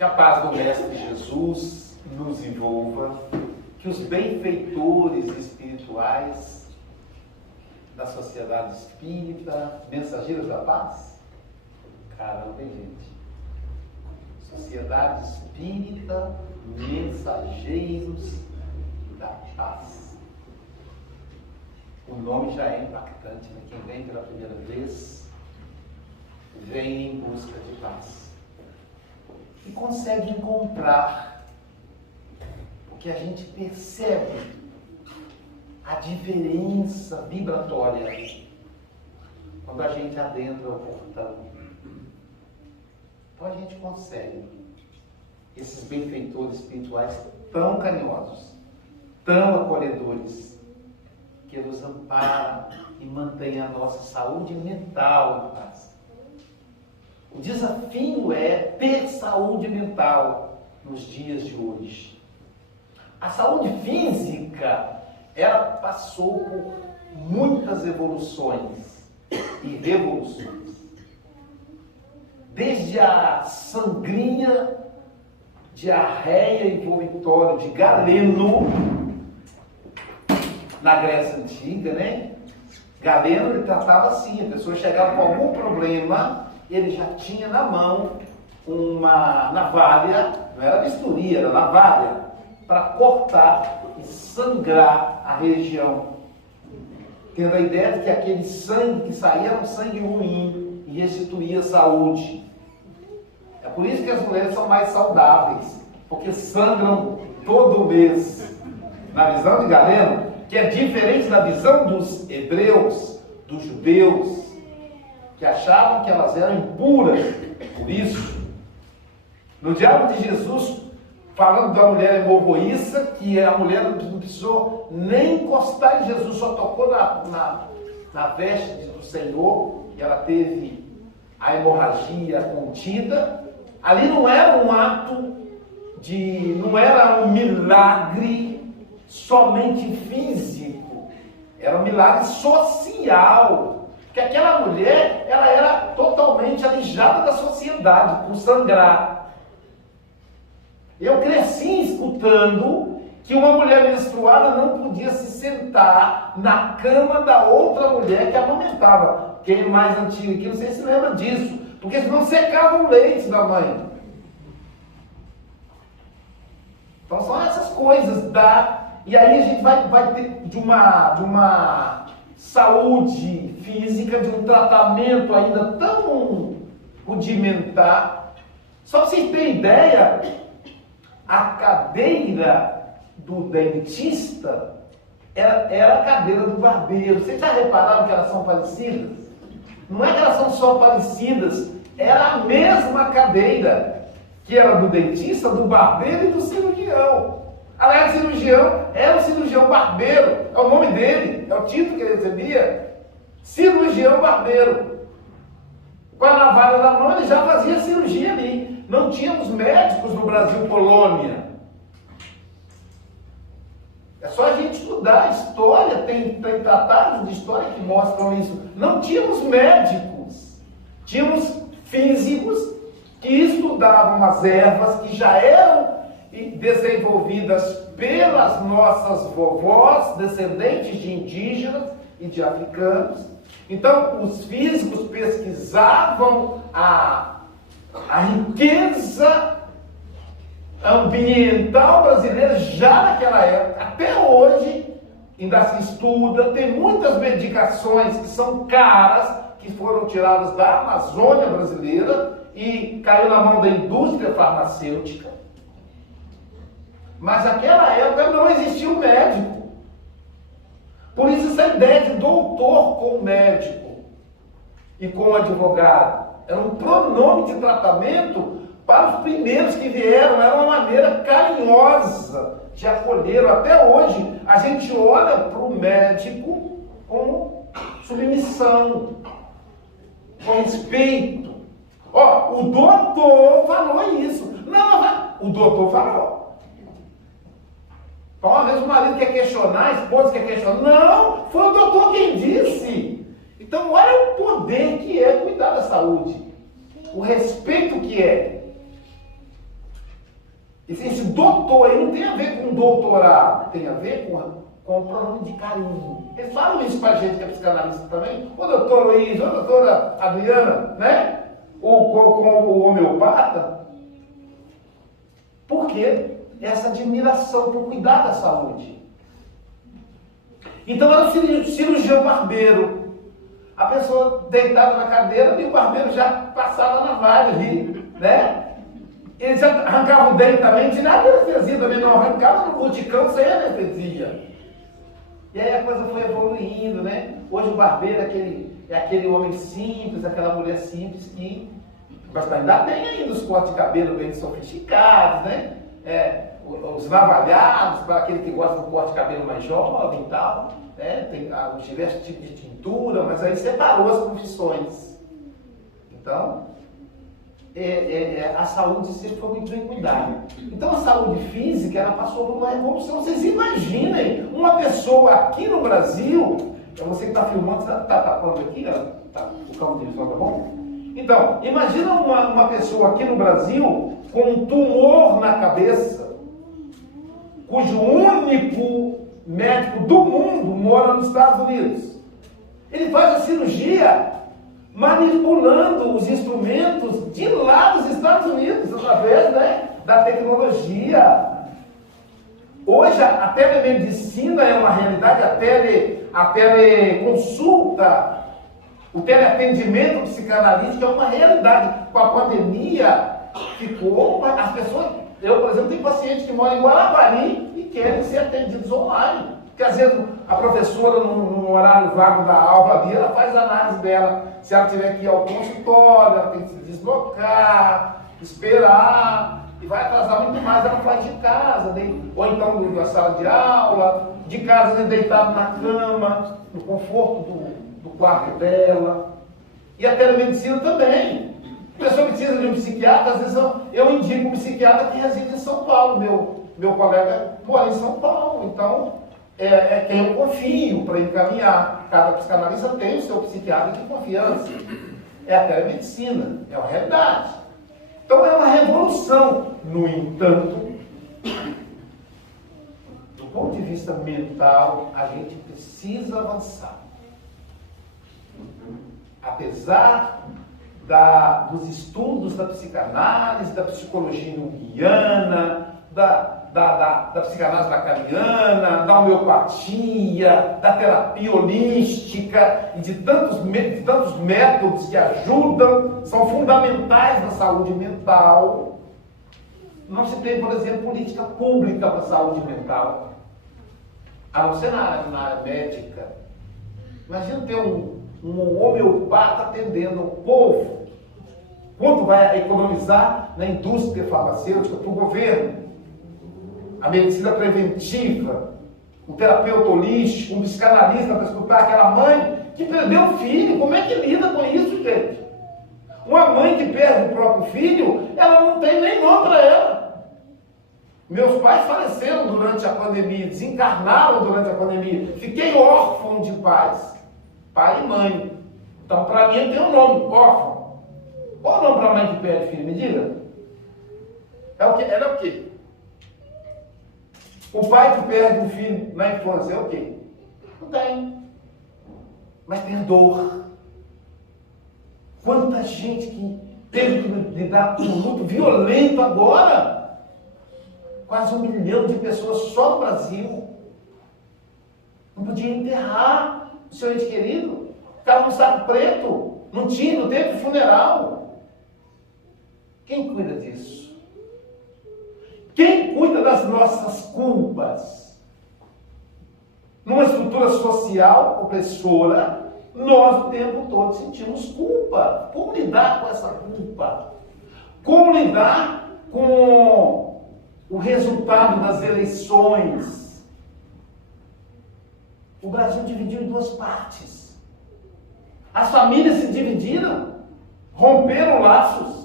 Que a paz do Mestre Jesus nos envolva, que os benfeitores espirituais da Sociedade Espírita, Mensageiros da Paz, caramba, gente, Sociedade Espírita, Mensageiros da Paz. O nome já é impactante, né? Quem vem pela primeira vez, vem em busca de paz. E consegue encontrar, porque a gente percebe a diferença vibratória quando a gente adentra o portão. Então a gente consegue esses benfeitores espirituais tão carinhosos, tão acolhedores, que nos amparam e mantêm a nossa saúde mental em paz. O desafio é ter saúde mental nos dias de hoje. A saúde física, ela passou por muitas evoluções e revoluções. Desde a sangrinha, diarreia e vomitório de Galeno, na Grécia Antiga, né? Galeno, ele tratava assim, a pessoa chegava com algum problema, ele já tinha na mão uma navalha, não era bisturi, era navalha, para cortar e sangrar a região. Tendo a ideia de que aquele sangue que saía era um sangue ruim e restituía a saúde. É por isso que as mulheres são mais saudáveis, porque sangram todo mês. Na visão de Galeno, que é diferente da visão dos hebreus, dos judeus, que achavam que elas eram impuras. Por isso, no Diálogo de Jesus, falando da mulher hemorroíça, que a mulher não precisou nem encostar em Jesus, só tocou na veste do Senhor, e ela teve a hemorragia contida. Ali não era um ato não era um milagre somente físico, era um milagre social. Porque aquela mulher, ela era totalmente alijada da sociedade por sangrar. Eu cresci escutando que uma mulher menstruada não podia se sentar na cama da outra mulher que amamentava. Quem é mais antigo aqui, não sei se lembra disso, porque senão secava o leite da mãe. Então são essas coisas E aí a gente vai ter de uma saúde física, de um tratamento ainda tão rudimentar. Só para vocês terem ideia, a cadeira do dentista era a cadeira do barbeiro. Vocês já repararam que elas são parecidas? Não é que elas são só parecidas, era a mesma cadeira, que era do dentista, do barbeiro e do cirurgião. Aliás, o cirurgião era o cirurgião barbeiro, é o nome dele, é o título que ele recebia. Cirurgião barbeiro. Com a navalha na mão, ele já fazia cirurgia ali. Não tínhamos médicos no Brasil colônia. É só a gente estudar a história, tem tratados de história que mostram isso. Não tínhamos médicos, tínhamos físicos que estudavam as ervas que já eram desenvolvidas pelas nossas vovós, descendentes de indígenas e de africanos. Então, os físicos pesquisavam a riqueza ambiental brasileira já naquela época. Até hoje, ainda se estuda, tem muitas medicações que são caras, que foram tiradas da Amazônia brasileira e caiu na mão da indústria farmacêutica. Mas naquela época não existia um médico. Por isso essa ideia de doutor com médico e com advogado era um pronome de tratamento para os primeiros que vieram, era uma maneira carinhosa de acolher. Até hoje a gente olha para o médico com submissão, com respeito. O doutor falou isso. Não, o doutor falou. Então, uma vez o marido quer questionar, a esposa quer questionar. Não, foi o doutor quem disse. Então, olha o poder que é cuidar da saúde. O respeito que é. Esse doutor aí não tem a ver com doutorado, tem a ver com o pronome de carinho. Eles falam isso pra gente que é psicanalista também. Ô doutor Luiz, ô doutora Adriana, né? Ou com o homeopata. Por quê? Essa admiração por cuidar da saúde. Então era o cirurgião barbeiro. A pessoa deitada na cadeira e o barbeiro já passava na navalha ali, né? Ele já arrancava o dente também, não tinha nada de anestesia também, não arrancava no boticão sem anestesia. E aí a coisa foi evoluindo, né? Hoje o barbeiro é aquele homem simples, aquela mulher simples que... Mas ainda tem ainda os cortes de cabelo bem sofisticados, né? Os navalhados, para aquele que gosta do corte de cabelo mais jovem e tal. Né? Tem os diversos tipos de tintura, mas aí separou as profissões. Então, a saúde sempre foi muito bem cuidada. Então a saúde física, ela passou por uma revolução. Vocês imaginem uma pessoa aqui no Brasil, você que está filmando, você está falando aqui, o campo de visão tá bom? Então, imagina uma pessoa aqui no Brasil com um tumor na cabeça, cujo único médico do mundo mora nos Estados Unidos. Ele faz a cirurgia manipulando os instrumentos de lá dos Estados Unidos, através, né, da tecnologia. Hoje a telemedicina é uma realidade, a teleconsulta, o teleatendimento psicanalítico é uma realidade. Com a pandemia, as pessoas... Eu, por exemplo, tenho pacientes que moram em Guarapari e querem ser atendidos online. Porque às vezes a professora, no horário vago da aula ali, ela faz a análise dela. Se ela tiver que ir ao consultório, ela tem que se deslocar, esperar, e vai atrasar muito mais, ela faz de casa, ou então na sala de aula, de casa deitado na cama, no conforto do quarto dela. E a telemedicina também. A pessoa precisa de um psiquiatra, às vezes eu indico um psiquiatra que reside em São Paulo. Meu colega mora em São Paulo, então quem eu confio para encaminhar. Cada psicanalista tem o seu psiquiatra de confiança. É a telemedicina, é uma realidade. Então é uma revolução. No entanto, do ponto de vista mental, a gente precisa avançar. Apesar dos estudos da psicanálise, da psicologia junguiana, da psicanálise lacaniana, da homeopatia, da terapia holística e de tantos métodos que ajudam, são fundamentais na saúde mental. Não se tem, por exemplo, política pública para a saúde mental, a não ser na área médica. Imagina ter um homeopata atendendo o povo. Quanto vai economizar na indústria farmacêutica para o governo? A medicina preventiva, o terapeuta holístico, um psicanalista para escutar aquela mãe que perdeu o filho. Como é que lida com isso, gente? Uma mãe que perde o próprio filho, ela não tem nem nome para ela. Meus pais faleceram durante a pandemia, desencarnaram durante a pandemia. Fiquei órfão de pais, pai e mãe. Então, para mim, eu tenho um nome, órfão. Qual o nome para a mãe que perde filho? Me diga. Ela é o quê? O pai que perde um filho na infância é o quê? Não tem. Mas tem dor. Quanta gente que teve que lidar com um luto violento agora. Quase 1 milhão de pessoas só no Brasil. Não podia enterrar o seu ente querido. Ficava no saco preto. Não teve funeral. Quem cuida disso? Quem cuida das nossas culpas? Numa estrutura social opressora, nós o tempo todo sentimos culpa. Como lidar com essa culpa? Como lidar com o resultado das eleições? O Brasil dividiu em 2 partes. As famílias se dividiram, romperam laços.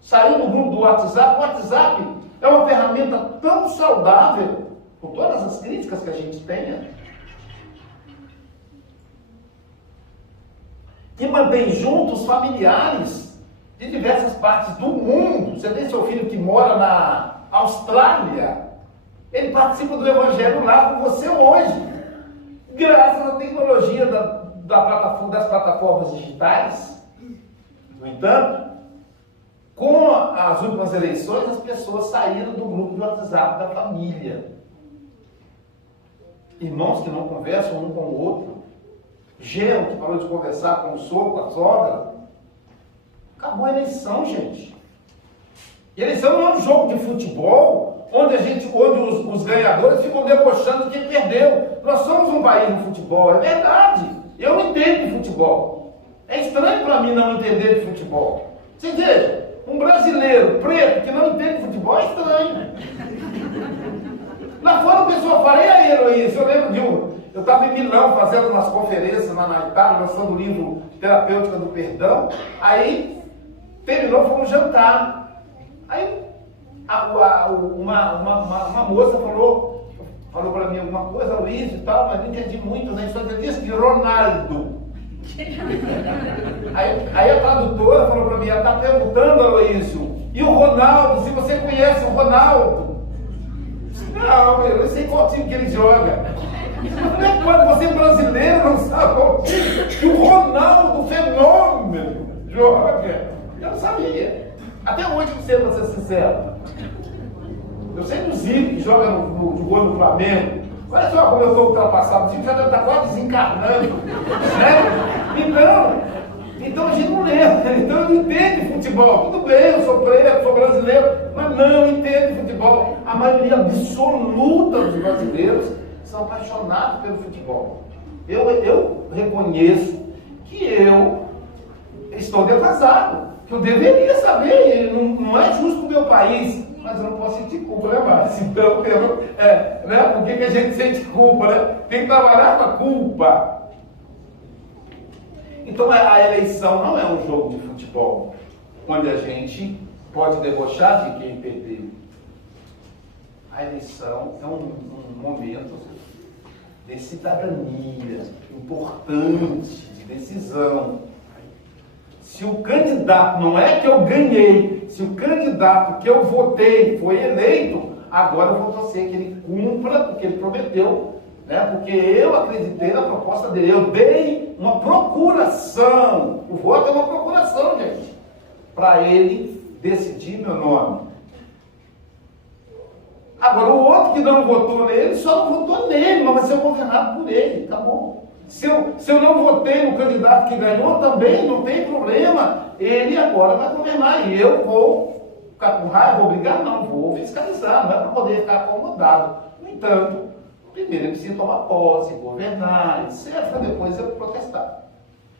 Saiu do grupo do WhatsApp. O WhatsApp é uma ferramenta tão saudável, com todas as críticas que a gente tenha, que mantém juntos familiares de diversas partes do mundo. Você tem seu filho que mora na Austrália, ele participa do Evangelho lá com você hoje, graças à tecnologia das plataformas digitais. No entanto, com as últimas eleições, as pessoas saíram do grupo de WhatsApp da família. Irmãos que não conversam um com o outro, genro que parou de conversar com o sogro, com a sogra. Acabou a eleição, gente. E eleição não é um jogo de futebol, onde os ganhadores ficam debochando de quem perdeu. Nós somos um país no futebol, é verdade. Eu não entendo de futebol. É estranho para mim não entender de futebol. Você veja, um brasileiro preto que não entende de futebol é estranho. Lá fora o pessoal fala, e aí, Heloísa? Eu lembro eu estava em Milão fazendo umas conferências lá na Itália, lançando o livro Terapêutica do Perdão. Aí terminou, foi um jantar. Aí uma moça falou para mim alguma coisa, Luiz e tal, mas não entendi muito, né? Só entendi isso de Ronaldo. Aí a tradutora falou para mim, ela está perguntando, Aloísio, e o Ronaldo, se você conhece o Ronaldo? Não, eu não sei qual time que ele joga. Como é que quando você é brasileiro não sabe qual time que o Ronaldo, fenômeno, joga? Eu não sabia. Até hoje, para ser sincero. Eu sei do Zico, que joga jogou no Flamengo. Olha só como eu estou ultrapassado. O Zico já está quase desencarnando. Né? Então a gente não lembra. Então eu não entendo futebol. Tudo bem, eu sou preto, sou brasileiro, mas não entendo futebol. A maioria absoluta dos brasileiros são apaixonados pelo futebol. Eu reconheço que eu estou defasado, que eu deveria saber, não é justo o meu país, mas eu não posso sentir culpa, né, Márcio? Então, né? Por que a gente sente culpa, né? Tem que trabalhar com a culpa. Então a eleição não é um jogo de futebol, onde a gente pode debochar de quem perdeu. A eleição é um momento de cidadania, importante, de decisão. Se o candidato, não é que eu ganhei, se o candidato que eu votei foi eleito, agora eu vou torcer que ele cumpra o que ele prometeu, né? Porque eu acreditei na proposta dele, eu dei uma procuração. O voto é uma procuração, gente, para ele decidir meu nome. Agora, o outro que não votou nele, só não votou nele, mas vai ser governado por ele, tá bom. Se eu não votei no candidato que ganhou, também não tem problema. Ele agora vai governar e eu vou ficar com raiva, vou brigar? Não, vou fiscalizar, não é para poder ficar acomodado. No entanto, primeiro ele precisa tomar posse, governar, etc. Depois eu protestar.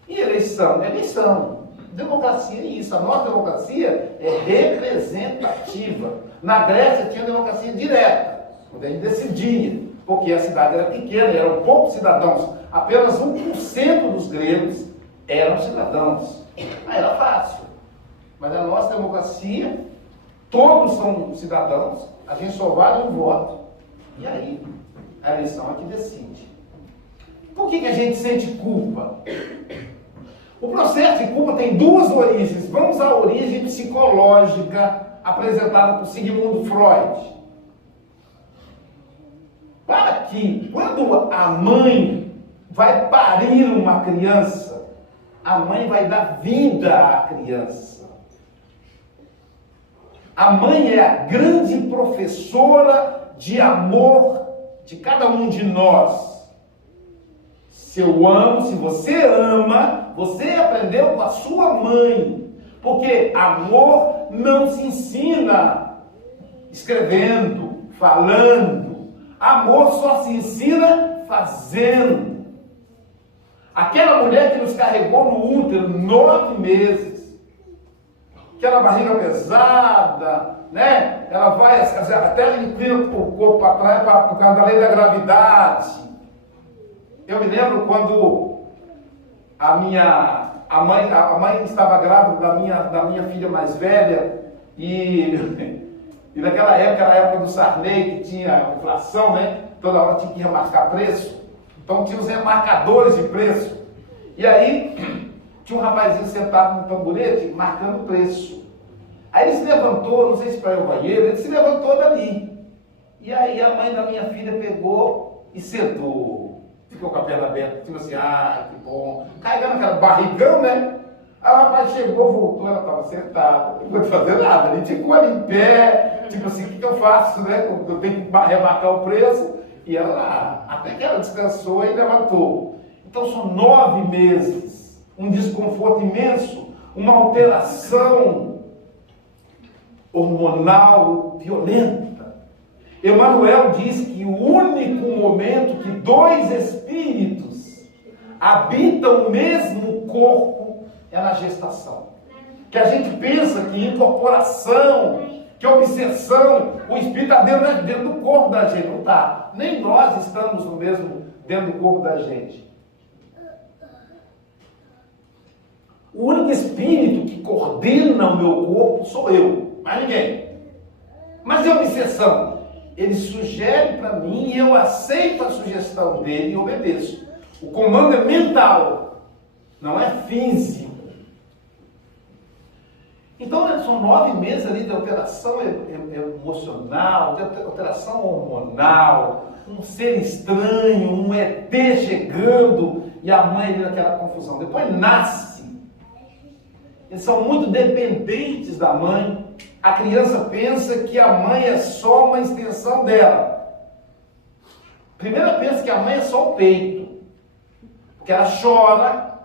E eleição? Eleição. Democracia é isso. A nossa democracia é representativa. Na Grécia tinha democracia direta, onde a gente decidia, porque a cidade era pequena, eram poucos cidadãos. Apenas 1% dos gregos eram cidadãos. Aí era fácil. Mas a nossa democracia, todos são cidadãos, a gente só vale um voto. E aí, a eleição é que decide. Por que a gente sente culpa? O processo de culpa tem duas origens. Vamos à origem psicológica apresentada por Sigmund Freud. Para que, quando a mãe vai parir uma criança, a mãe vai dar vida à criança. A mãe é a grande professora de amor de cada um de nós. Se eu amo, se você ama, você aprendeu com a sua mãe. Porque amor não se ensina escrevendo, falando. Amor só se ensina fazendo. Aquela mulher que nos carregou no útero 9 meses, aquela barriga pesada, né? Ela vai, até ela inclina o corpo para trás por causa da lei da gravidade. Eu me lembro quando a mãe estava grávida da minha filha mais velha, e naquela época, era a época do Sarney, que tinha inflação, né? Toda hora tinha que remarcar preço. Então tinha os remarcadores de preço. E aí tinha um rapazinho sentado no tamborete, marcando o preço. Aí ele se levantou, não sei se para ir ao banheiro, ele se levantou dali. E aí a mãe da minha filha pegou e sentou. Ficou com a perna aberta, tipo assim, que bom. Carregando aquela barrigão, né? Aí o rapaz chegou, voltou, ela estava sentada. Não pôde fazer nada, ele ficou ali em pé. Tipo assim, o que eu faço, né? Eu tenho que remarcar o preço. E ela lá, até que ela descansou e levantou. Então são 9 meses, um desconforto imenso, uma alteração hormonal violenta. Emmanuel diz que o único momento que 2 espíritos habitam o mesmo corpo é na gestação. Que a gente pensa que incorporação, que obsessão, o espírito está dentro do corpo da gente. Não está. Nem nós estamos no mesmo dentro do corpo da gente. O único espírito que coordena o meu corpo sou eu, mais ninguém. Mas é obsessão. Ele sugere para mim e eu aceito a sugestão dele e obedeço. O comando é mental, não é físico. Então são 9 meses ali de alteração emocional, de alteração hormonal, um ser estranho, um ET chegando e a mãe ali naquela confusão. Depois nasce. Eles são muito dependentes da mãe. A criança pensa que a mãe é só uma extensão dela. Primeiro ela pensa que a mãe é só o peito. Porque ela chora.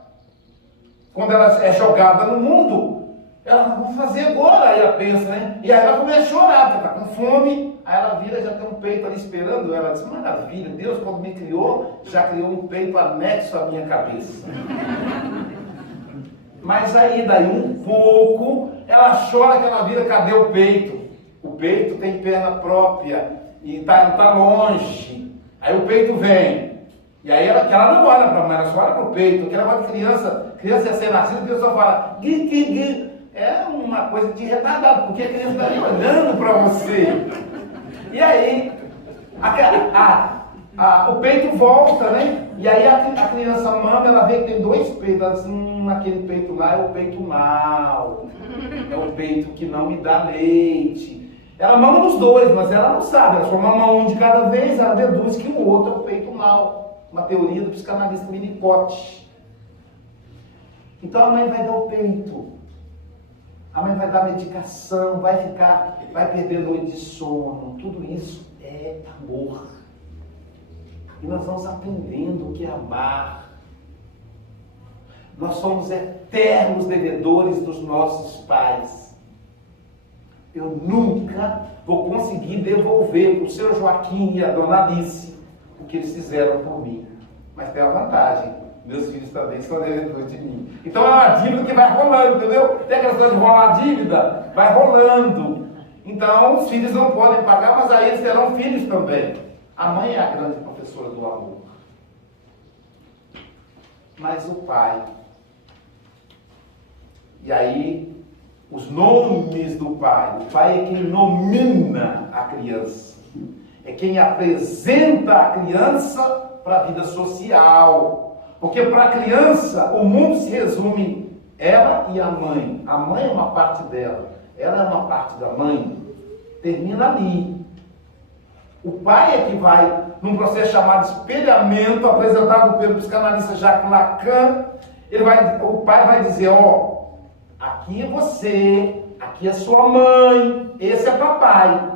Quando ela é jogada no mundo, ela vai fazer agora, aí ela pensa, né? E aí ela começa a chorar, porque está com fome. Aí ela vira, já tem um peito ali esperando ela. Diz, maravilha, Deus quando me criou, já criou um peito anexo à minha cabeça. Mas aí, daí um pouco, ela chora que ela vira, cadê o peito? O peito tem perna própria e tá longe. Aí o peito vem. E aí ela não olha para a mãe, ela só olha para o peito. Porque ela vai de criança ia ser nascida, a pessoa fala, gui, gui, gui. É uma coisa de retardado, porque a criança está ali olhando para você. E aí, o peito volta, né? E aí a criança mama, ela vê que tem 2 peitos. Ela diz, aquele peito lá é o peito mau. É o peito que não me dá leite. Ela mama nos 2, mas ela não sabe. Ela só mama um de cada vez, ela deduz que o outro é o peito mau. Uma teoria do psicanalista Winnicott. Então a mãe vai dar o peito. A mãe vai dar medicação, vai perder noite de sono. Tudo isso é amor. E nós vamos aprendendo o que é amar. Nós somos eternos devedores dos nossos pais. Eu nunca vou conseguir devolver para o seu Joaquim e a dona Alice o que eles fizeram por mim. Mas tem uma vantagem. Meus filhos também são devedores de mim. Então é uma dívida que vai rolando, entendeu? Tem aquela coisa de rolar a dívida, vai rolando. Então os filhos não podem pagar, mas aí eles terão filhos também. A mãe é a grande professora do amor. Mas o pai. E aí, os nomes do pai. O pai é quem nomina a criança. É quem apresenta a criança para a vida social. Porque para a criança, o mundo se resume ela e a mãe. A mãe é uma parte dela. Ela é uma parte da mãe. Termina ali. O pai é que vai, num processo chamado espelhamento, apresentado pelo psicanalista Jacques Lacan, o pai vai dizer, aqui é você, aqui é sua mãe, esse é papai.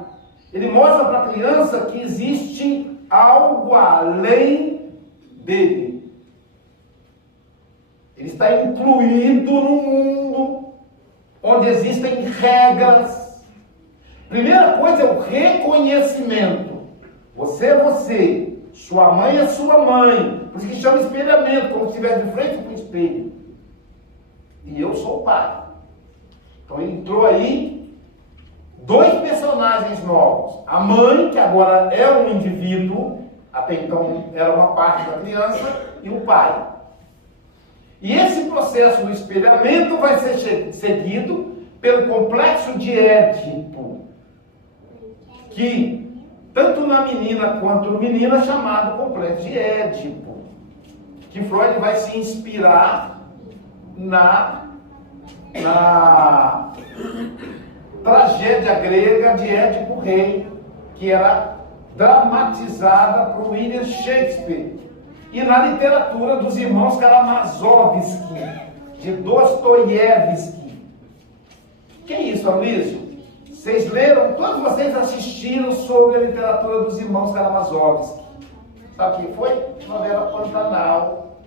Ele mostra para a criança que existe algo além dele. Ele está incluído no mundo, onde existem regras. Primeira coisa é o reconhecimento. Você é você, sua mãe é sua mãe. Por isso que chama espelhamento, como se estivesse de frente para o espelho. E eu sou o pai. Então entrou aí 2 personagens novos. A mãe, que agora é um indivíduo, até então era uma parte da criança, e o pai. E esse processo do espelhamento vai ser seguido pelo complexo de Édipo, que tanto na menina quanto no menino é chamado complexo de Édipo, que Freud vai se inspirar na tragédia grega de Édipo Rei, que era dramatizada por William Shakespeare, e na literatura dos irmãos Karamazovsky, de Dostoiévski. Que é isso, Aloysio? Vocês leram, todos vocês assistiram sobre a literatura dos irmãos Karamazovsky. Sabe o que foi? Novela Pantanal.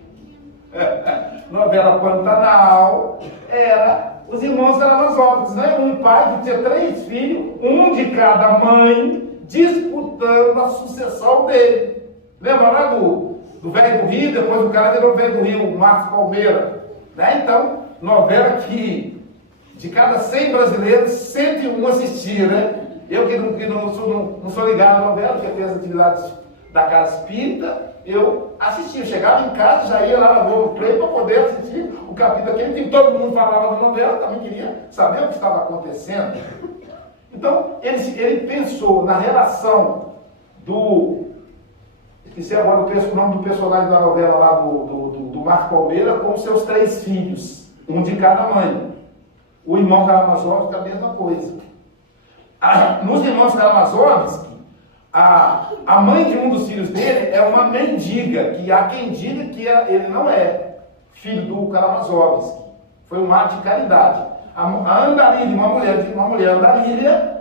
Novela Pantanal era os irmãos Karamazovsky, né? Um pai que tinha 3 filhos, um de cada mãe, disputando a sucessão dele. Lembra lá do Velho do Rio? Depois o cara virou Velho do Rio, o Marcos Palmeira. Né? Então, novela que de cada 100 brasileiros, 101 assistiam, né? Eu que não sou ligado à novela, porque fiz as atividades da Casa Espírita, eu assistia. Eu chegava em casa, já ia lá na Globo Play para poder assistir o capítulo aquele que todo mundo falava da novela, também queria saber o que estava acontecendo. Então, ele pensou na relação esqueci agora o nome do personagem da novela lá do Marco Palmeira, com seus 3 filhos, um de cada mãe. O irmão Karamazovsky, a mesma coisa. Nos irmãos Karamazovsky, a mãe de um dos filhos dele é uma mendiga, que há quem diga que ele não é filho do Karamazovsky. Foi um ato de caridade. A Andarilha, uma mulher Andarilha,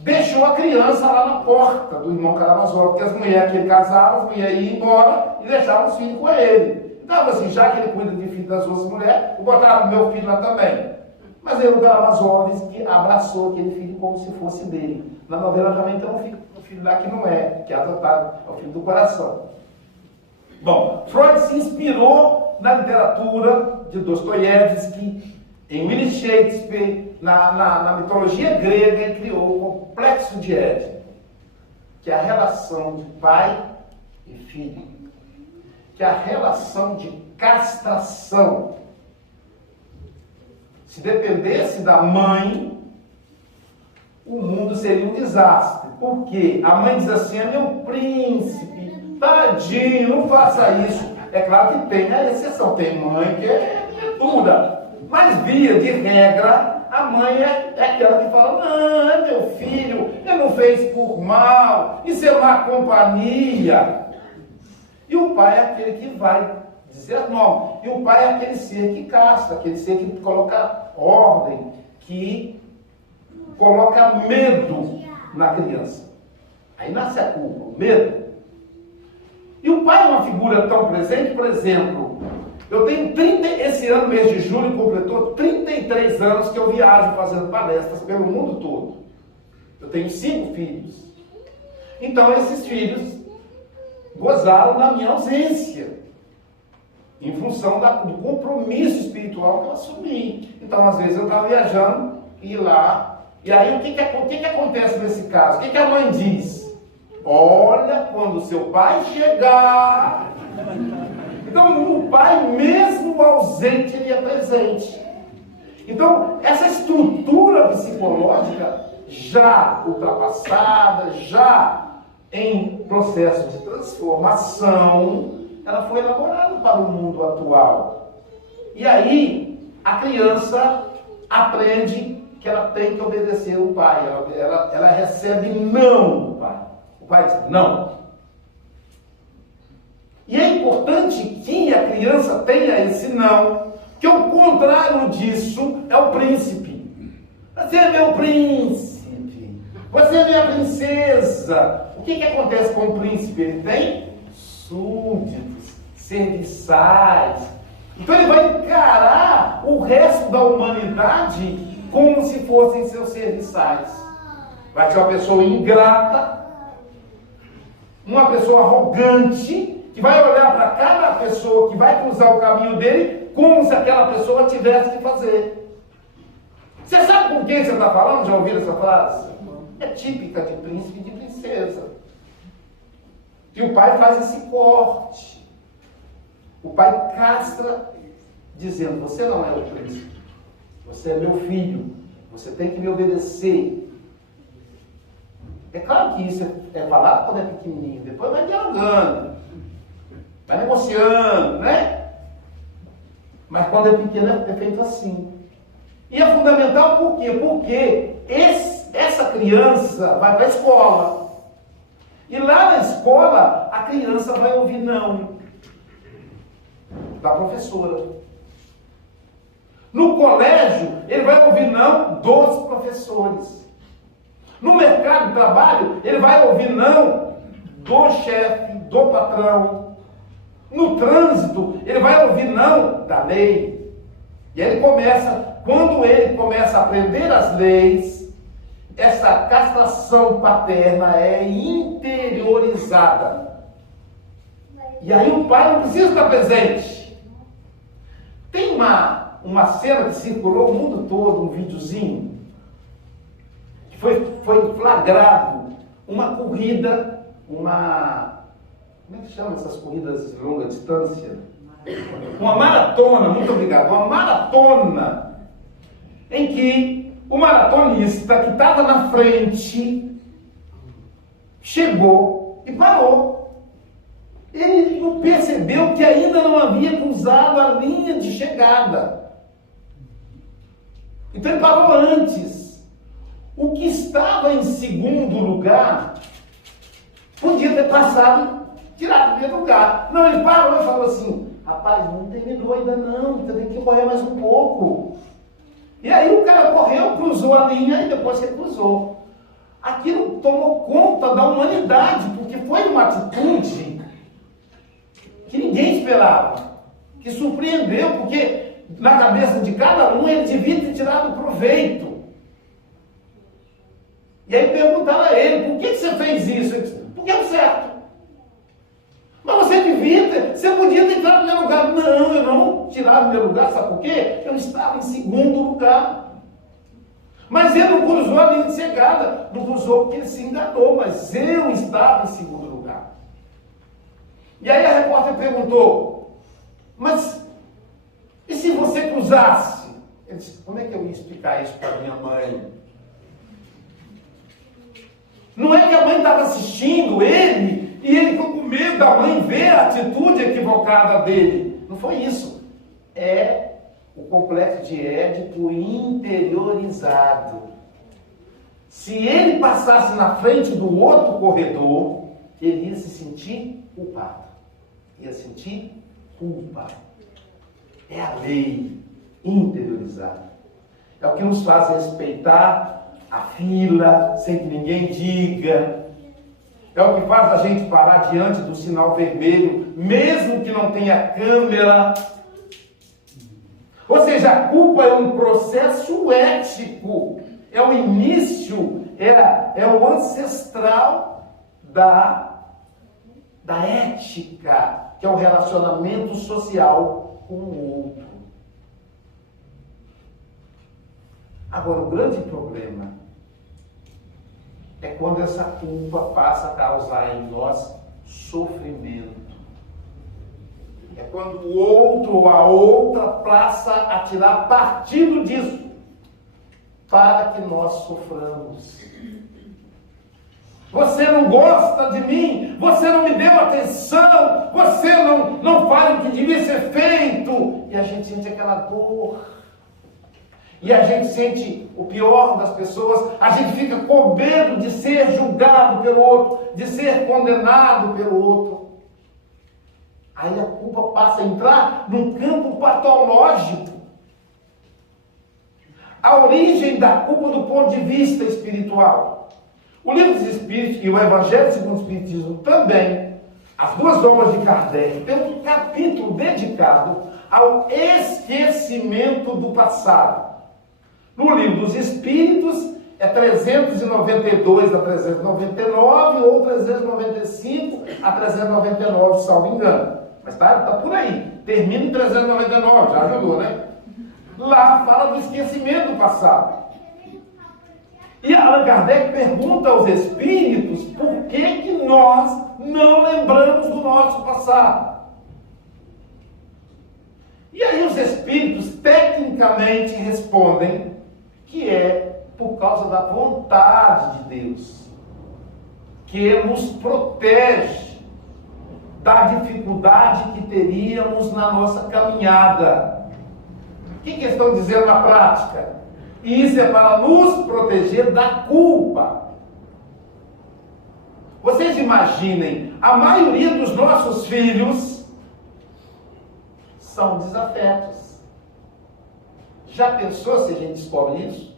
deixou a criança lá na porta do irmão Karamazov, porque as mulheres que ele casava, as mulheres iam embora e deixavam os filhos com ele. Então, assim, já que ele cuida de filho das outras mulheres, eu botava meu filho lá também. Mas aí o Karamazovsky abraçou aquele filho como se fosse dele. Na novela também tem um filho lá que não é, que é adotado, é o filho do coração. Bom, Freud se inspirou na literatura de Dostoiévski, em William Shakespeare, na mitologia grega, e criou o complexo de Édipo, que é a relação de pai e filho, que é a relação de castração. Se dependesse da mãe, o mundo seria um desastre. Por quê? A mãe diz assim: é meu príncipe, tadinho, não faça isso. É claro que tem a exceção, tem mãe que é dura. Mas, via de regra, a mãe é aquela que fala: não, é meu filho, ele não fez por mal, isso é má companhia. E o pai é aquele que vai dizer não. E o pai é aquele ser que castra, aquele ser que coloca ordem, que coloca medo na criança. Aí nasce a culpa, o medo. E o pai é uma figura tão presente, por exemplo, eu tenho esse ano, mês de julho, completou 33 anos que eu viajo fazendo palestras pelo mundo todo. Eu tenho 5 filhos. Então esses filhos gozaram da minha ausência, em função do compromisso espiritual que eu assumi. Então, às vezes, eu estava viajando e ia lá. E aí, o que acontece nesse caso? O que a mãe diz? Olha, quando o seu pai chegar... Então, o pai, mesmo ausente, ele é presente. Então, essa estrutura psicológica, já ultrapassada, já em processo de transformação, ela foi elaborada para o mundo atual. E aí, a criança aprende que ela tem que obedecer o pai. Ela recebe não do pai. O pai diz não. E é importante que a criança tenha esse não, que o contrário disso é o príncipe. Você é meu príncipe. Você é minha princesa. O que acontece com o príncipe? Ele tem súditos, serviçais. Então ele vai encarar o resto da humanidade como se fossem seus serviçais. Vai ser uma pessoa ingrata, uma pessoa arrogante, que vai olhar para cada pessoa que vai cruzar o caminho dele como se aquela pessoa tivesse que fazer. Você sabe com quem você está falando? Já ouviram essa frase? É típica de príncipe e de princesa. E o pai faz esse corte. O pai castra, dizendo: você não é o príncipe, você é meu filho, você tem que me obedecer. É claro que isso é falado quando é pequenininho, depois vai dialogando, vai negociando, né? Mas quando é pequeno é feito assim. E é fundamental por quê? Porque essa criança vai para a escola. E lá na escola, a criança vai ouvir não da professora. No colégio, ele vai ouvir não dos professores. No mercado de trabalho, ele vai ouvir não do chefe, do patrão. No trânsito, ele vai ouvir não da lei. E aí quando ele começa a aprender as leis, essa castração paterna é interiorizada. E aí o pai não precisa estar presente. Tem uma cena que circulou o mundo todo, um videozinho, que foi flagrado, uma corrida, como é que chama essas corridas de longa distância? Uma maratona, muito obrigado, uma maratona, em que o maratonista que estava na frente chegou e parou. Ele não percebeu que ainda não havia cruzado a linha de chegada. Então ele parou antes. O que estava em segundo lugar podia ter passado, tirado o primeiro lugar. Não, ele parou e falou assim: rapaz, não terminou ainda não, você tem que correr mais um pouco. E aí o cara correu, cruzou a linha e depois que ele cruzou. Aquilo tomou conta da humanidade, porque foi uma atitude que ninguém esperava, que surpreendeu, porque na cabeça de cada um ele devia ter tirado proveito. E aí perguntaram a ele: por que você fez isso? Ele disse: porque é certo. Mas você você podia ter entrado no meu lugar. Não, eu não tirava no meu lugar, sabe por quê? Eu estava em segundo lugar. Mas ele não cruzou a linha de chegada, não cruzou porque ele se enganou, mas eu estava em segundo lugar. E aí a repórter perguntou: mas e se você cruzasse? Ele disse: como é que eu ia explicar isso para minha mãe? Não é que a mãe estava assistindo ele e ele ficou com medo da mãe ver a atitude equivocada dele. Não foi isso. É o complexo de Édipo interiorizado. Se ele passasse na frente do outro corredor, ele ia se sentir culpado. Ia sentir culpa. É a lei interiorizada. É o que nos faz respeitar a fila, sem que ninguém diga. É o que faz a gente parar diante do sinal vermelho, mesmo que não tenha câmera. Ou seja, a culpa é um processo ético. É o início, é o ancestral da ética, que é o relacionamento social com o outro. Agora, o grande problema é quando essa culpa passa a causar em nós sofrimento. É quando o outro ou a outra passa a tirar partido disso para que nós soframos. Você não gosta de mim, você não me deu atenção, você não faz o que devia ser feito. E a gente sente aquela dor. E a gente sente o pior das pessoas, a gente fica com medo de ser julgado pelo outro, de ser condenado pelo outro. Aí a culpa passa a entrar num campo patológico. A origem da culpa do ponto de vista espiritual. O Livro dos Espíritos e o Evangelho segundo o Espiritismo também, as duas obras de Kardec, tem um capítulo dedicado ao esquecimento do passado. No Livro dos Espíritos, é 392 a 399 ou 395 a 399, salvo engano. Mas tá por aí. Termina em 399, já ajudou, né? Lá fala do esquecimento do passado. E Allan Kardec pergunta aos espíritos por que nós não lembramos do nosso passado. E aí os espíritos tecnicamente respondem que é por causa da vontade de Deus, que nos protege da dificuldade que teríamos na nossa caminhada. O que eles estão dizendo na prática? Isso é para nos proteger da culpa. Vocês imaginem, a maioria dos nossos filhos são desafetos. Já pensou se a gente descobre isso?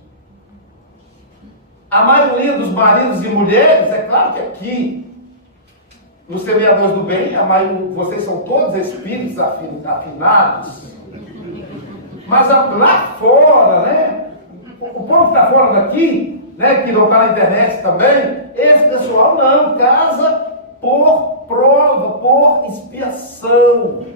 A maioria dos maridos e mulheres, é claro que aqui, nos semeadores do bem, vocês são todos espíritos afinados. Mas lá fora, né? O povo que está fora daqui, né? Que não está na internet também, esse pessoal não, casa por prova, por expiação.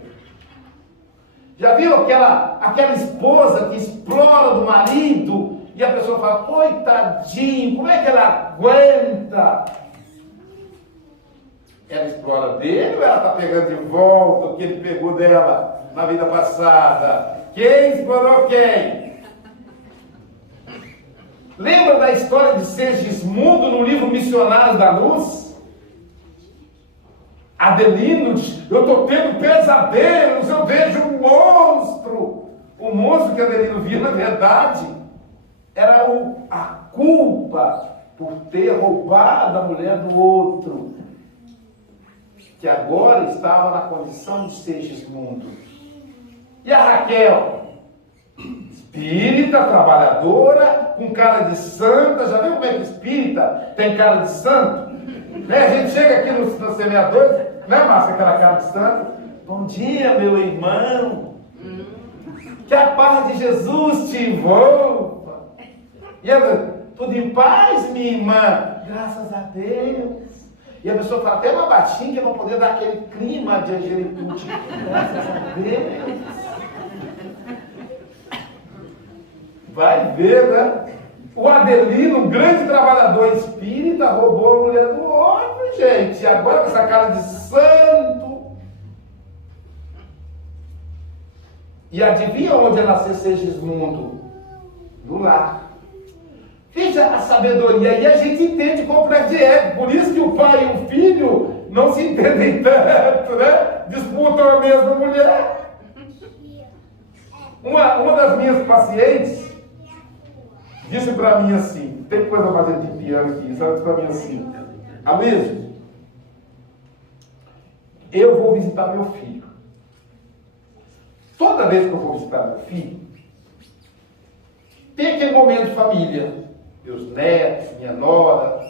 Já viu aquela esposa que explora do marido e a pessoa fala, coitadinho, como é que ela aguenta? Ela explora dele ou ela está pegando de volta o que ele pegou dela na vida passada? Quem explorou quem? Lembra da história de Segismundo no livro Missionários da Luz? Adelino diz, eu estou tendo pesadelos, eu vejo um monstro. O monstro que Adelino via, na verdade, era a culpa por ter roubado a mulher do outro, que agora estava na condição de Segismundo. E a Raquel? Espírita, trabalhadora, com cara de santa. Já viu como é que espírita tem cara de santo? Né? A gente chega aqui no semeador, né, Márcia, aquela cara de santo. Bom dia, meu irmão. Que a paz de Jesus te envolva. E ela, tudo em paz, minha irmã? Graças a Deus. E a pessoa fala até uma batinha para poder dar aquele clima de angelitude. Graças a Deus. Vai ver, né? O Adelino, um grande trabalhador espírita, roubou a mulher do outro, gente. E agora com essa cara de santo. E adivinha onde nasceu Segismundo? No lar. Veja a sabedoria. E a gente entende complexo de ego. Por isso que o pai e o filho não se entendem tanto, né? Disputam a mesma mulher. Uma das minhas pacientes disse para mim assim, tem coisa mais de piano aqui, sabe? Disse para mim assim, Aloysio, eu vou visitar meu filho. Toda vez que eu vou visitar meu filho, tem aquele momento de família, meus netos, minha nora,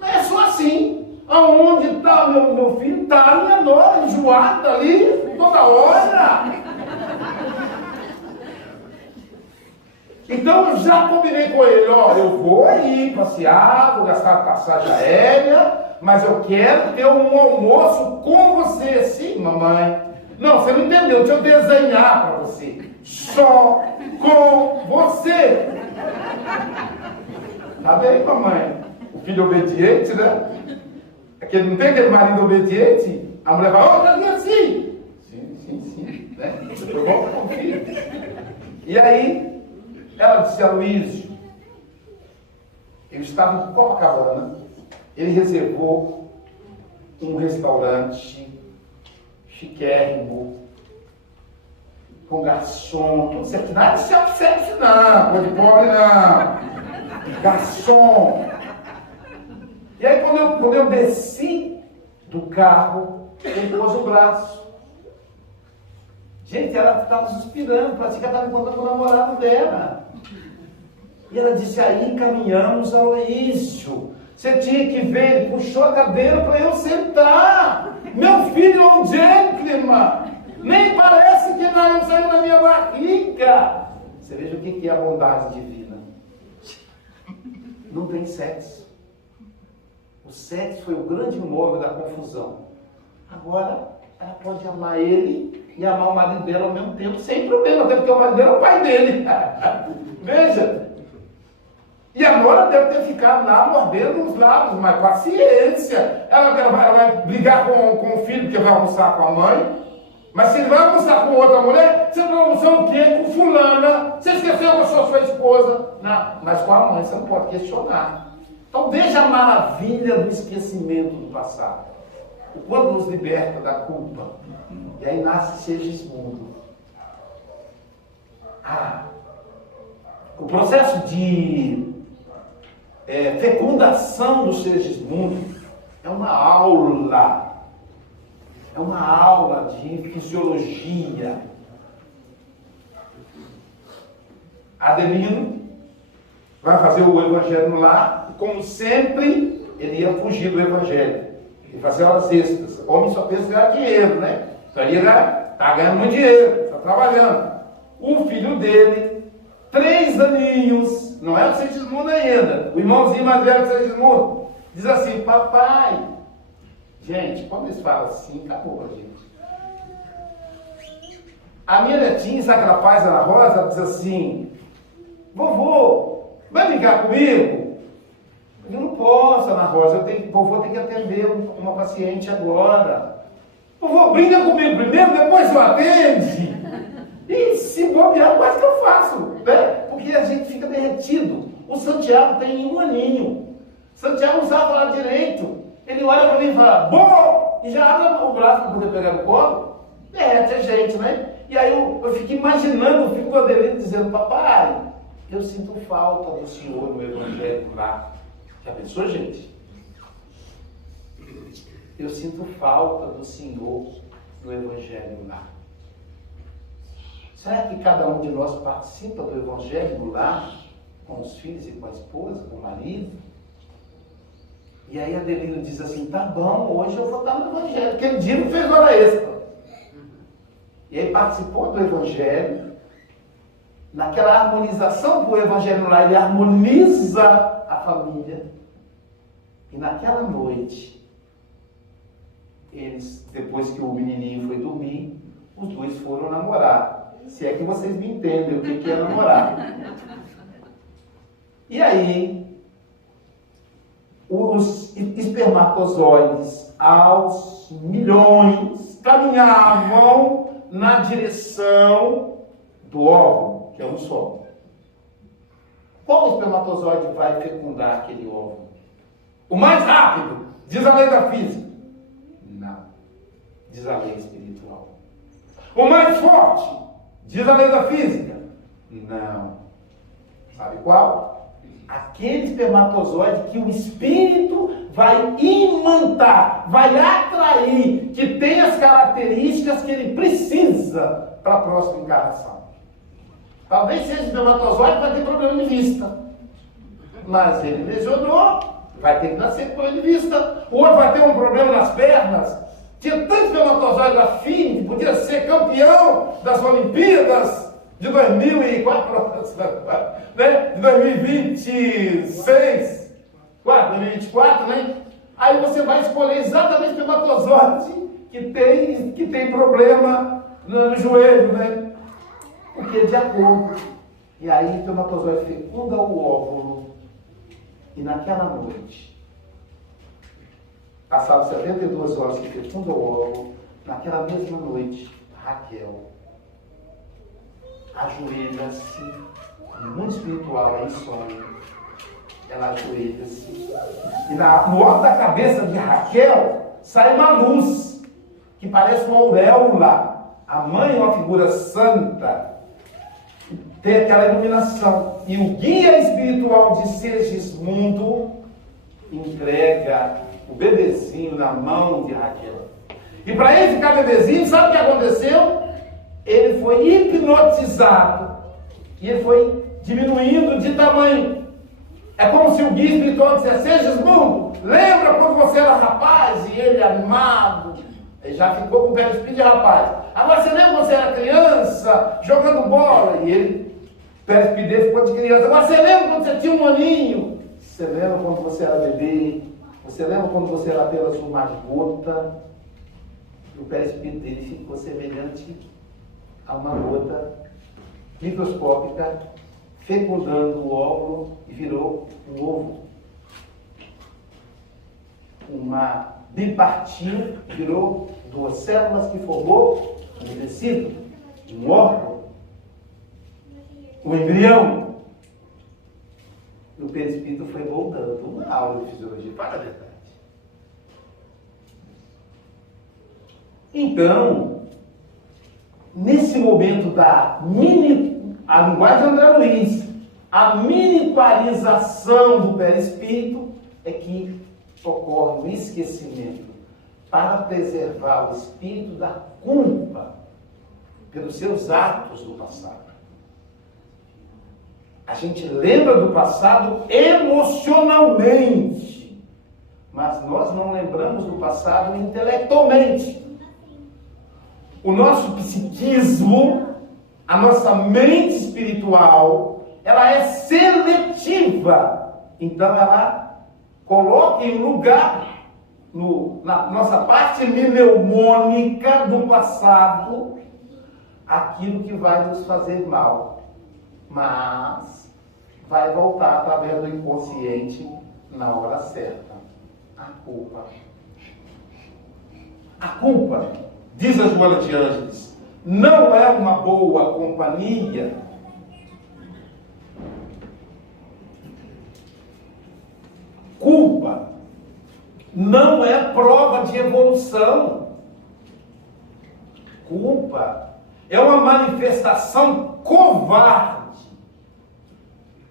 mas é só assim. Aonde está o meu filho? Está a minha nora enjoada ali, toda hora. Então eu já combinei com ele, ó, eu vou aí passear, vou gastar passagem aérea, mas eu quero ter um almoço com você. Sim, mamãe. Não, você não entendeu, deixa eu desenhar para você. Só com você. Tá bem, mamãe? O filho obediente, né? Não tem aquele marido obediente? A mulher fala, ó, tá assim. Sim, né? Você foi bom com o filho. E aí, ela disse, Aloysio, eu estava em Copacabana, ele reservou um restaurante chiquérrimo, com garçom, tudo certo. Nada de self-service não, coisa de pobre não. Garçom. E aí quando eu desci do carro, ele pôs o braço. Gente, ela estava suspirando, parecia que ela estava encontrando com o namorado dela. E ela disse, aí caminhamos ao Aloysio. Você tinha que ver, ele puxou a cadeira para eu sentar. Meu filho é um gentleman. Nem parece que não saiu da minha barriga. Você veja o que é a bondade divina. Não tem sexo. O sexo foi o grande móvel da confusão. Agora, ela pode amar ele e amar o marido dela ao mesmo tempo, sem problema, até porque o marido dela é o pai dele. Veja. E a nora deve ter ficado lá mordendo os lábios, mas paciência. Ela vai brigar com o filho que vai almoçar com a mãe. Mas se ele vai almoçar com outra mulher, você vai almoçar o quê? Com fulana. Você esqueceu que eu sou sua esposa. Não, mas com a mãe você não pode questionar. Então veja a maravilha do esquecimento do passado. O quanto nos liberta da culpa. E aí nasce Segismundo. o processo de fecundação do Segismundo é uma aula de fisiologia. Adelino vai fazer o evangelho no lar, e como sempre, ele ia fugir do evangelho e fazer horas extras. O homem só pensa em ganhar dinheiro, né? Então ele está ganhando muito dinheiro, está trabalhando. O filho dele, 3 aninhos, não é o Segismundo ainda, o irmãozinho mais velho do Segismundo, diz assim: papai. Gente, quando eles falam assim, acabou a gente. A minha netinha, sabe o que ela faz, Ana Rosa? Ela diz assim: vovô, vai brincar comigo? Eu não posso, Ana Rosa, vovô tem que atender uma paciente agora. Vovô, brinca comigo primeiro, depois eu atende. E se bobear, quase que eu faço, né? Porque a gente fica derretido. O Santiago tem 1 aninho. Santiago não sabe falar direito. Ele olha para mim e fala, bom! E já abre o braço para poder pegar no colo. Derrete a gente, né? E aí eu fico imaginando o filho do Adelino dizendo: papai, eu sinto falta do Senhor no evangelho lá. Já pensou, gente? Eu sinto falta do Senhor no evangelho lá. Será que cada um de nós participa do evangelho no lar, com os filhos e com a esposa, com o marido? E aí Adelino diz assim: tá bom, hoje eu vou estar no evangelho, porque ele dia não fez hora extra. E aí participou do evangelho. Naquela harmonização do evangelho no lar, ele harmoniza a família. E naquela noite, eles, depois que o menininho foi dormir, os dois foram namorar. Se é que vocês me entendem o que é namorar. E aí, os espermatozoides, aos milhões, caminhavam na direção do óvulo, que é um só. Qual espermatozoide vai fecundar aquele óvulo? O mais rápido, diz a lei da física. Não, diz a lei espiritual. O mais forte, diz a lei da física. Não. Sabe qual? Aquele espermatozoide que o espírito vai imantar, vai atrair, que tem as características que ele precisa para a próxima encarnação. Talvez seja espermatozoide, vai ter problema de vista. Mas ele lesionou, vai ter que nascer com problema de vista. O outro vai ter um problema nas pernas. Tinha tanto espermatozoide da FIM, que podia ser campeão das Olimpíadas de 2004, né? De 2026, 2024, né? Aí você vai escolher exatamente o espermatozoide que tem problema no joelho, né? Porque de acordo. E aí o espermatozoide fecunda o óvulo. E naquela noite, passadas 72 horas que fecunda o óvulo, naquela mesma noite, Raquel ajoelha-se, no mundo espiritual, em sonho, ela ajoelha-se, e no alto da cabeça de Raquel sai uma luz, que parece uma auréola. A mãe é uma figura santa, tem aquela iluminação, e o guia espiritual de Segismundo entrega o bebezinho na mão de Raquel. E para ele ficar bebezinho, sabe o que aconteceu? Ele foi hipnotizado e ele foi diminuindo de tamanho. É como se o guia espiritual dissesse: Segismundo, lembra quando você era rapaz? E ele, animado, ele já ficou com o pé de espírito de rapaz. Agora você lembra quando você era criança, jogando bola? E ele, o pé de espírito dele ficou de criança. Agora você lembra quando você tinha 1 aninho? Você lembra quando você era bebê? Você lembra quando você era apenas uma gota? E o perispírito dele ficou semelhante a uma gota microscópica, fecundando o óvulo e virou um ovo. Uma bipartia virou 2 células que formou um tecido, um órgão, um embrião. E o perispírito foi voltando. Uma aula de fisiologia, para a verdade. Então, nesse momento da mini a linguagem de André Luiz, a miniquarização do perispírito é que ocorre o esquecimento para preservar o espírito da culpa pelos seus atos do passado. A gente lembra do passado emocionalmente, mas nós não lembramos do passado intelectualmente. O nosso psiquismo, a nossa mente espiritual, ela é seletiva. Então ela coloca em lugar, na nossa parte mnemônica do passado, aquilo que vai nos fazer mal. Mas vai voltar através do inconsciente na hora certa. A culpa. A culpa, diz a Joana de Ângeles, não é uma boa companhia. Culpa não é prova de evolução. Culpa é uma manifestação covarde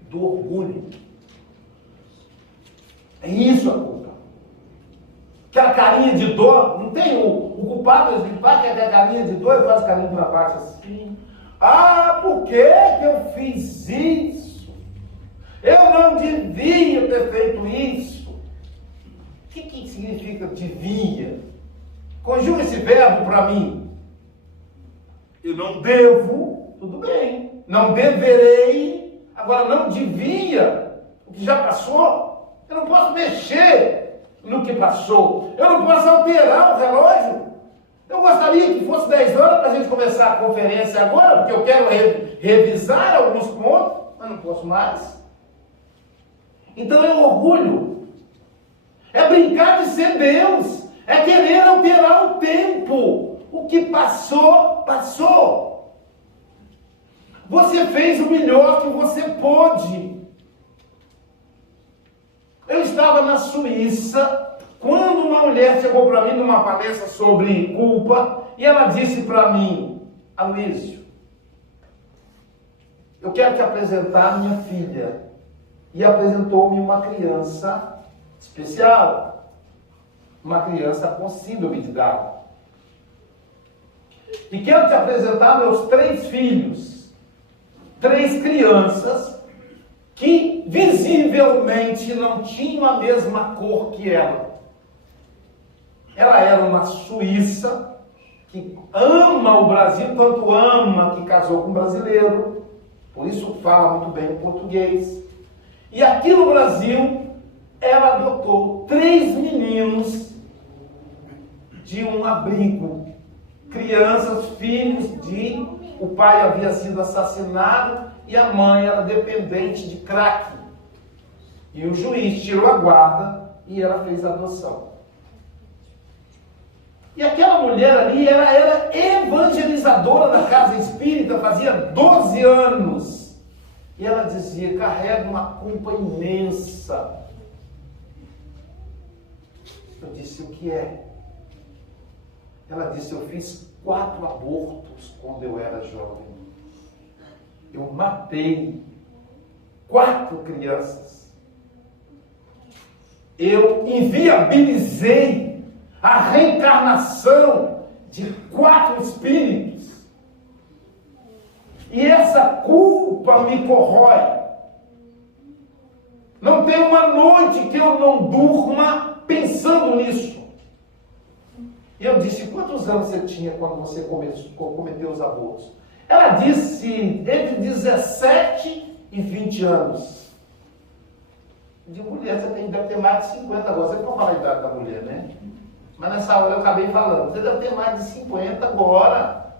do orgulho. É isso a culpa. Aquela carinha de dor, não tem o culpado, ele vai que é carinha de dor e faz carinho para baixo assim. Ah, por que eu fiz isso? Eu não devia ter feito isso. O que significa devia? Conjuga esse verbo para mim. Eu não devo, tudo bem. Não deverei. Agora, não devia, o que já passou, eu não posso mexer no que passou, eu não posso alterar o relógio. Eu gostaria que fosse 10 horas para a gente começar a conferência agora, porque eu quero revisar alguns pontos, mas não posso mais. Então é orgulho, é brincar de ser Deus, é querer alterar o tempo. O que passou, passou. Você fez o melhor que você pôde. Eu estava na Suíça, quando uma mulher chegou para mim numa palestra sobre culpa, e ela disse para mim, Aloysio, eu quero te apresentar a minha filha. E apresentou-me uma criança especial, uma criança com síndrome de Down. E quero te apresentar meus 3 filhos. 3 crianças que visivelmente não tinham a mesma cor que ela. Ela era uma suíça que ama o Brasil, tanto ama que casou com um brasileiro, por isso fala muito bem o português. E aqui no Brasil, ela adotou 3 meninos de um abrigo, crianças, filhos de... O pai havia sido assassinado e a mãe era dependente de crack. E o juiz tirou a guarda e ela fez a adoção. E aquela mulher ali, ela era evangelizadora da casa espírita, fazia 12 anos. E ela dizia, carrega uma culpa imensa. Eu disse, o que é? Ela disse, eu fiz 4 abortos quando eu era jovem. Eu matei 4 crianças. Eu inviabilizei a reencarnação de 4 espíritos. E essa culpa me corrói. Não tem uma noite que eu não durma pensando nisso. E eu disse, quantos anos você tinha quando você cometeu os abortos? Ela disse, entre 17 e 20 anos. Eu digo, mulher, você deve ter mais de 50 agora. Você não fala a idade da mulher, né? Mas nessa hora eu acabei falando, você deve ter mais de 50 agora.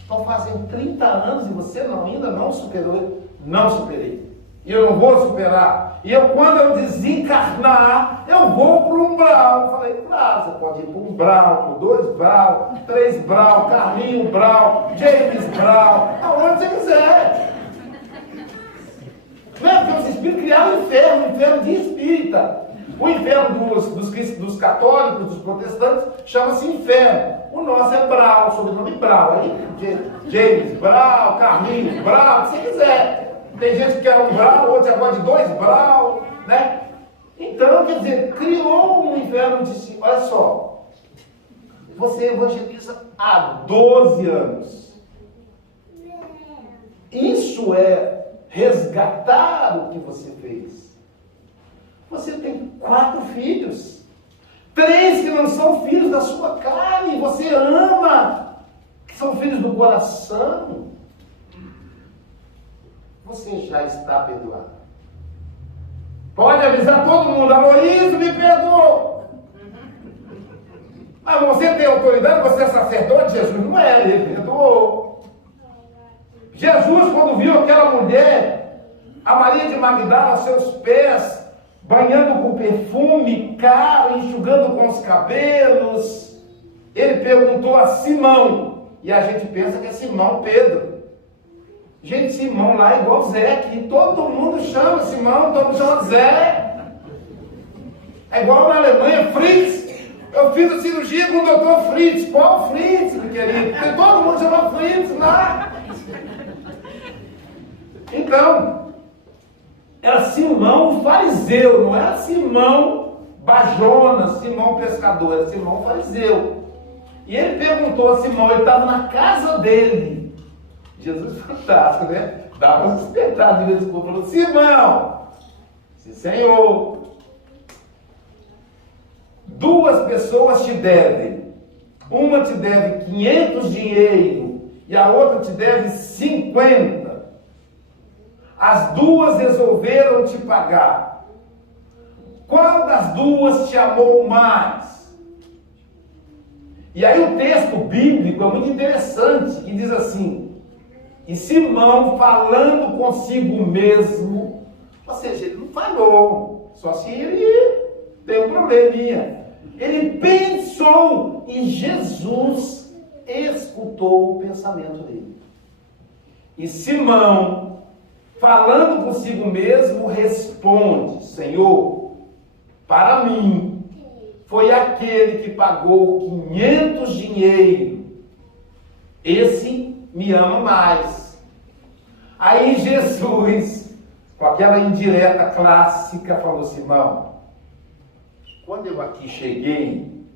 Estão fazendo 30 anos e você ainda não superou. Não superei. E eu não vou superar. E quando eu desencarnar, eu vou para o umbral. Eu falei, você pode ir para o umbral, para 2 Brau, 3 Brau, Carlinho Brau, James Brau, aonde você quiser. Não é porque os espíritos criaram o inferno de espírita. O inferno dos católicos, dos protestantes, chama-se inferno. O nosso é Brau, sobrenome Brau. Aí, James Brau, Carlinhos Brau, o que você quiser. Tem gente que quer um Brau, outro agora de 2 Brau, né? Então, quer dizer, criou um inferno de si. Olha só, você evangeliza há 12 anos. Isso é resgatar o que você fez. Você tem 4 filhos. 3 que não são filhos da sua carne. Você ama, que são filhos do coração. Você já está perdoado. Pode avisar todo mundo, Aloísio, me perdoou. Mas você tem autoridade, você é sacerdote, Jesus não é, ele perdoou. Jesus, quando viu aquela mulher, a Maria de Magdala, aos seus pés, banhando com perfume caro, enxugando com os cabelos, ele perguntou a Simão, e a gente pensa que é Simão Pedro. Gente, Simão lá é igual Zé, que todo mundo chama Simão, todo mundo chama Zé. É igual na Alemanha, Fritz. Eu fiz a cirurgia com o doutor Fritz. Qual Fritz, meu querido? Porque todo mundo chama Fritz lá. Então, era Simão o fariseu, não era Simão Bajona, Simão pescador, era Simão fariseu. E ele perguntou a Simão, ele estava na casa dele. Jesus é fantástico, né? Dá uma despertada de vez em quando, falou, Simão, sim, Senhor, 2 pessoas te devem. Uma te deve 500 dinheiro e a outra te deve 50. As 2 resolveram te pagar. Qual das 2 te amou mais? E aí o texto bíblico é muito interessante, que diz assim, e Simão falando consigo mesmo, ou seja, ele não falou, só se ele tem um probleminha. Ele pensou e Jesus escutou o pensamento dele. E Simão, falando consigo mesmo, responde, Senhor, para mim, foi aquele que pagou 500 dinheiro. Esse me ama mais. Aí Jesus, com aquela indireta clássica, falou, Simão, quando eu aqui cheguei,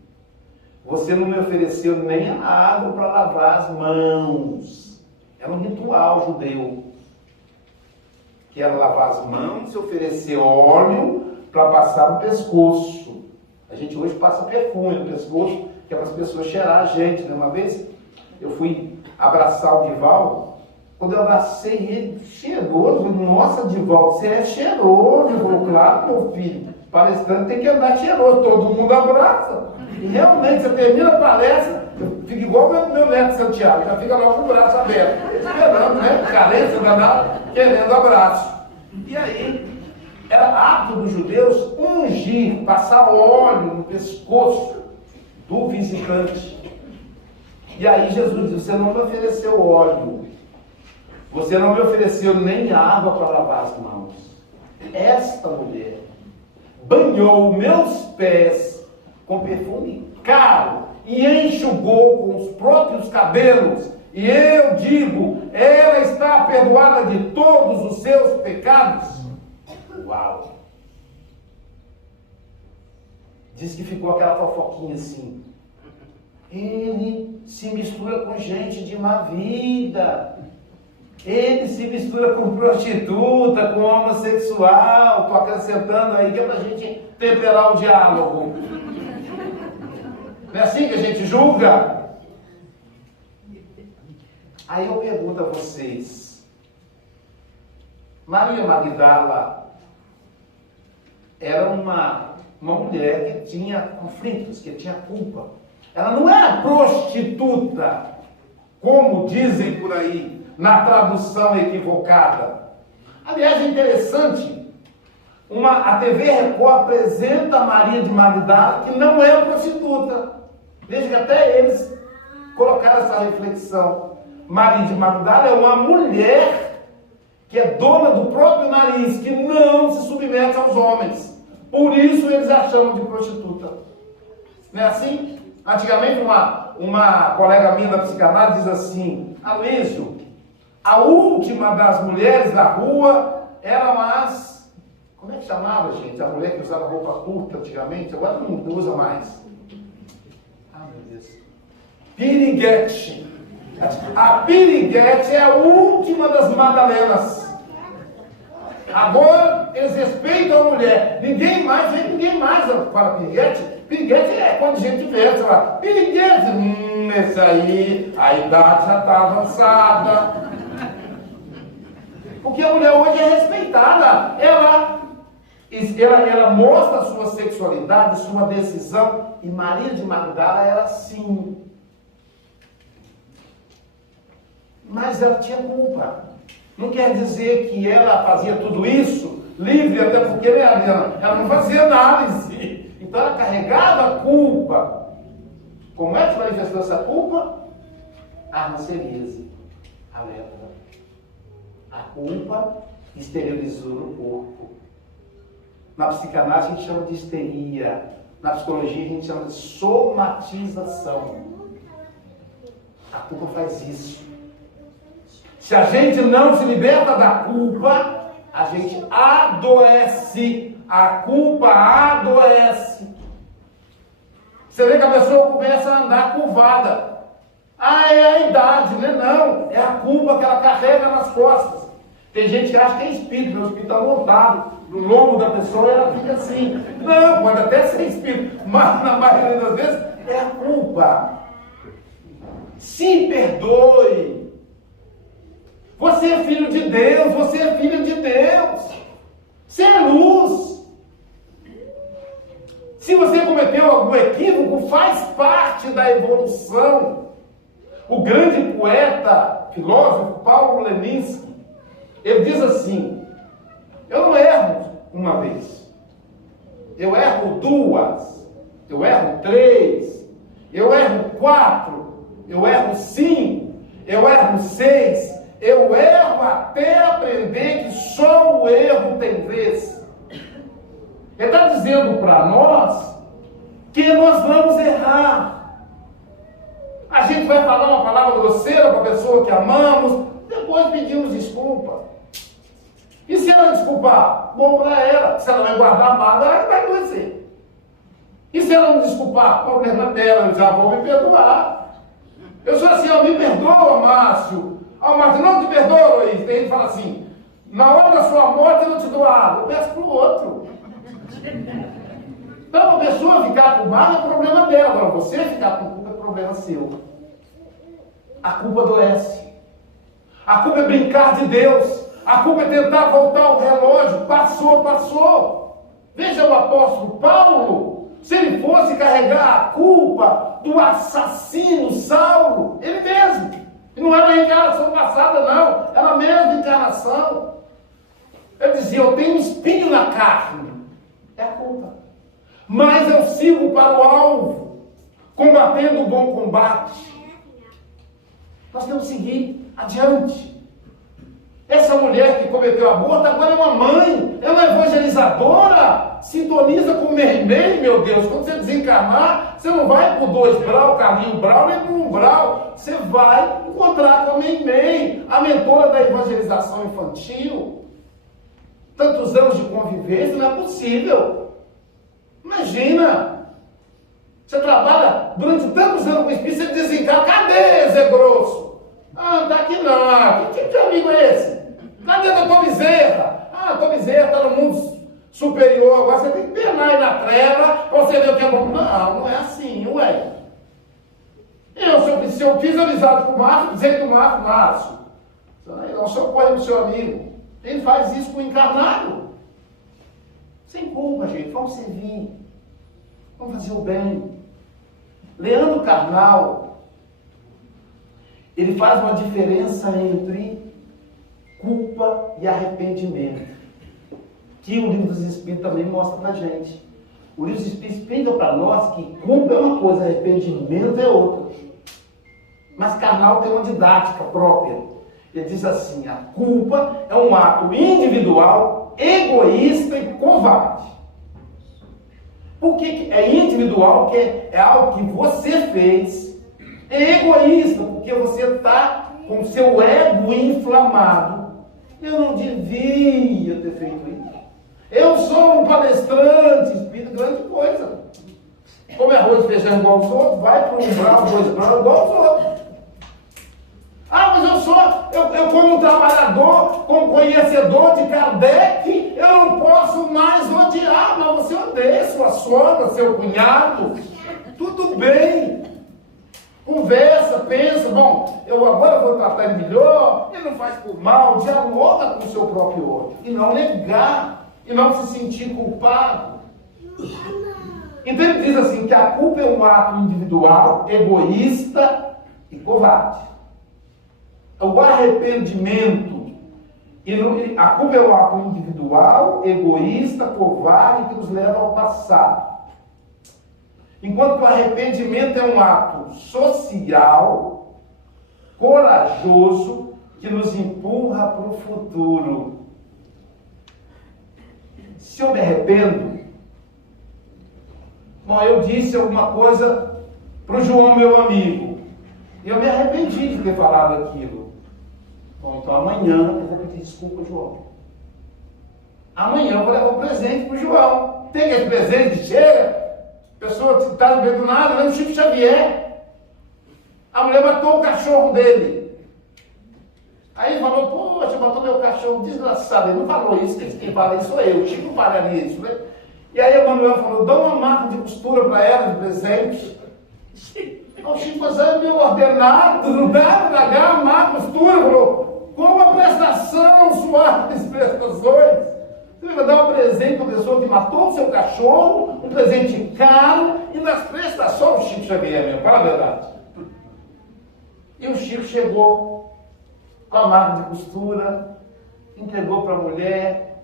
você não me ofereceu nem a água para lavar as mãos. Era um ritual judeu, que era lavar as mãos e oferecer óleo para passar no pescoço. A gente hoje passa perfume no pescoço, que é para as pessoas cheirar a gente, né? Uma vez eu fui abraçar o Divaldo, quando eu abracei ele, cheiroso, eu falei, nossa, Divaldo, você é cheiroso. Ele falou, claro, meu filho, palestrante tem que andar cheiroso, todo mundo abraça. E realmente, você termina a palestra, eu fico igual meu neto Santiago, já fica lá com o braço aberto, esperando, né, carência danada, querendo abraço. E aí, era hábito dos judeus ungir, passar óleo no pescoço do visitante. E aí Jesus disse, você não me ofereceu óleo, você não me ofereceu nem água para lavar as mãos. Esta mulher banhou meus pés com perfume caro e enxugou com os próprios cabelos. E eu digo, ela está perdoada de todos os seus pecados. Uau! Diz que ficou aquela fofoquinha assim. Ele se mistura com gente de má vida. Ele se mistura com prostituta, com homossexual. Estou acrescentando aí que é para a gente temperar o diálogo. Não é assim que a gente julga? Aí eu pergunto a vocês. Maria Magdala era uma mulher que tinha conflitos, que tinha culpa. Ela não era prostituta, como dizem por aí, na tradução equivocada. Aliás, é interessante, a TV Record apresenta a Maria de Magdala, que não é prostituta. Veja que até eles colocaram essa reflexão. Maria de Magdala é uma mulher que é dona do próprio nariz, que não se submete aos homens. Por isso eles a chamam de prostituta. Não é assim? Antigamente uma colega minha da psicanálise diz assim: Alísio, a última das mulheres da rua eram as... Como é que chamava, gente? A mulher que usava roupa curta antigamente, agora não usa mais. Ah, meu Deus. Piriguete. A piriguete é a última das madalenas. Agora eles respeitam a mulher. Ninguém mais fala piriguete. Piriguete é quando a gente vê, sei lá, piriguete. Esse aí, a idade já está avançada. Porque a mulher hoje é respeitada. Ela mostra a sua sexualidade, sua decisão. E Maria de Magdala era assim. Mas ela tinha culpa. Não quer dizer que ela fazia tudo isso livre, até porque ela não fazia análise. Então ela carregava a culpa. Como é que manifestou essa culpa? A ranceríase, a lepra. A culpa exteriorizou no corpo. Na psicanálise a gente chama de histeria. Na psicologia a gente chama de somatização. A culpa faz isso. Se a gente não se liberta da culpa, a gente adoece. A culpa adoece. Você vê que a pessoa começa a andar curvada. Ah, é a idade, né? Não, é a culpa que ela carrega nas costas. Tem gente que acha que é espírito, o espírito está montado no lombo da pessoa e ela fica assim. Não, pode até ser espírito, mas na maioria das vezes é a culpa. Se perdoe. Você é filho de Deus, você é filho de Deus. Você é luz. Se você cometeu algum equívoco, faz parte da evolução. O grande poeta, filósofo Paulo Leminski, ele diz assim: eu não erro uma vez, eu erro duas, eu erro três, eu erro quatro, eu erro cinco, eu erro seis, eu erro até aprender que só o erro tem vez. Ele está dizendo para nós que nós vamos errar. A gente vai falar uma palavra grosseira para a pessoa que amamos, depois pedimos desculpa. E se ela desculpar? Bom para ela. Se ela vai guardar a mágoa, ela vai adoecer. E se ela não desculpar? Problema dela, eu já vou me perdoar. Eu sou assim: me perdoa, Márcio. Márcio, não te perdoa, Luiz. Tem gente que fala assim: na hora da sua morte eu não te dou água, eu peço para o outro. Então a pessoa ficar com mágoa é problema dela. Agora você ficar com culpa é problema seu. A culpa adoece. A culpa é brincar de Deus. A culpa é tentar voltar o relógio. Passou. Veja o apóstolo Paulo. Se ele fosse carregar a culpa do assassino Saulo, ele mesmo. E não era a encarnação passada, não. Era a mesma encarnação. Ele dizia: eu tenho um espinho na carne. É a culpa. Mas eu sigo para o alvo, combatendo o bom combate. Nós temos que seguir adiante. Essa mulher que cometeu aborto agora é uma mãe, é uma evangelizadora. Sintoniza com o Meimei, meu Deus. Quando você desencarnar, você não vai por 2 Brau, Carlinho Brau, nem por 1 Brau. Você vai encontrar com a Meimei, a mentora da evangelização infantil. Tantos anos de convivência, não é possível. Imagina. Você trabalha durante tantos anos com o espírito, você desencarna. Cadê, Zé Grosso? Não está aqui não. Que tipo de amigo é esse? Cadê a tua Bezerra? A tua Bezerra está no mundo superior. Agora você tem que penar aí na treva para você ver o que é bom. Não é assim, ué. Se eu fiz amizade com o Márcio, dizer que o Márcio, não só pode o seu amigo. Ele faz isso com o encarnado. Sem culpa, gente. Vamos servir. Vamos fazer o bem. Leandro Carnal, ele faz uma diferença entre culpa e arrependimento, que o Livro dos Espíritos também mostra pra gente. O Livro dos Espíritos explica para nós que culpa é uma coisa, arrependimento é outra. Mas Carnal tem uma didática própria. Ele diz assim: a culpa é um ato individual, egoísta e covarde. Por que é individual? Porque é algo que você fez. É egoísta, porque você está com o seu ego inflamado. Eu não devia ter feito isso. Eu sou um palestrante, espírito, grande coisa. Come arroz e feijão igual aos outros, vai para um bravo, arroz branco igual aos outros. Ah, mas eu como um trabalhador, como conhecedor de Kardec, eu não posso mais odiar. Mas você odeia sua sogra, seu cunhado. Tudo bem. Conversa, pensa, bom, eu agora vou tratar ele melhor, ele não faz por mal, dialoga com o seu próprio ódio. E não negar, e não se sentir culpado. Então ele diz assim, que a culpa é um ato individual, egoísta e covarde. O arrependimento, a culpa é um ato individual, egoísta, covarde, que nos leva ao passado. Enquanto que o arrependimento é um ato social, corajoso, que nos empurra para o futuro. Se eu me arrependo, bom, eu disse alguma coisa para o João, meu amigo, e eu me arrependi de ter falado aquilo. Bom, então amanhã eu vou pedir desculpa, João. Amanhã eu vou levar um presente para o João. Tem esse presente, chega. A pessoa está no meio do nada, lembra o Chico Xavier. A mulher matou o cachorro dele. Aí ele falou, poxa, matou meu cachorro, desgraçado. Ele não falou isso, quem fala isso sou eu. O Chico falaria isso, né? E aí o Manuel falou, dá uma máquina de costura para ela de presente. O Chico, mas é meu ordenado, não dá para pagar a máquina de costura. Ele falou, com uma prestação, suaves prestações. Você vai dar um presente para a pessoa que matou o seu cachorro, um presente caro, e nas prestações, o Chico Xavier mesmo, fala a verdade. E o Chico chegou com a máquina de costura, entregou para a mulher.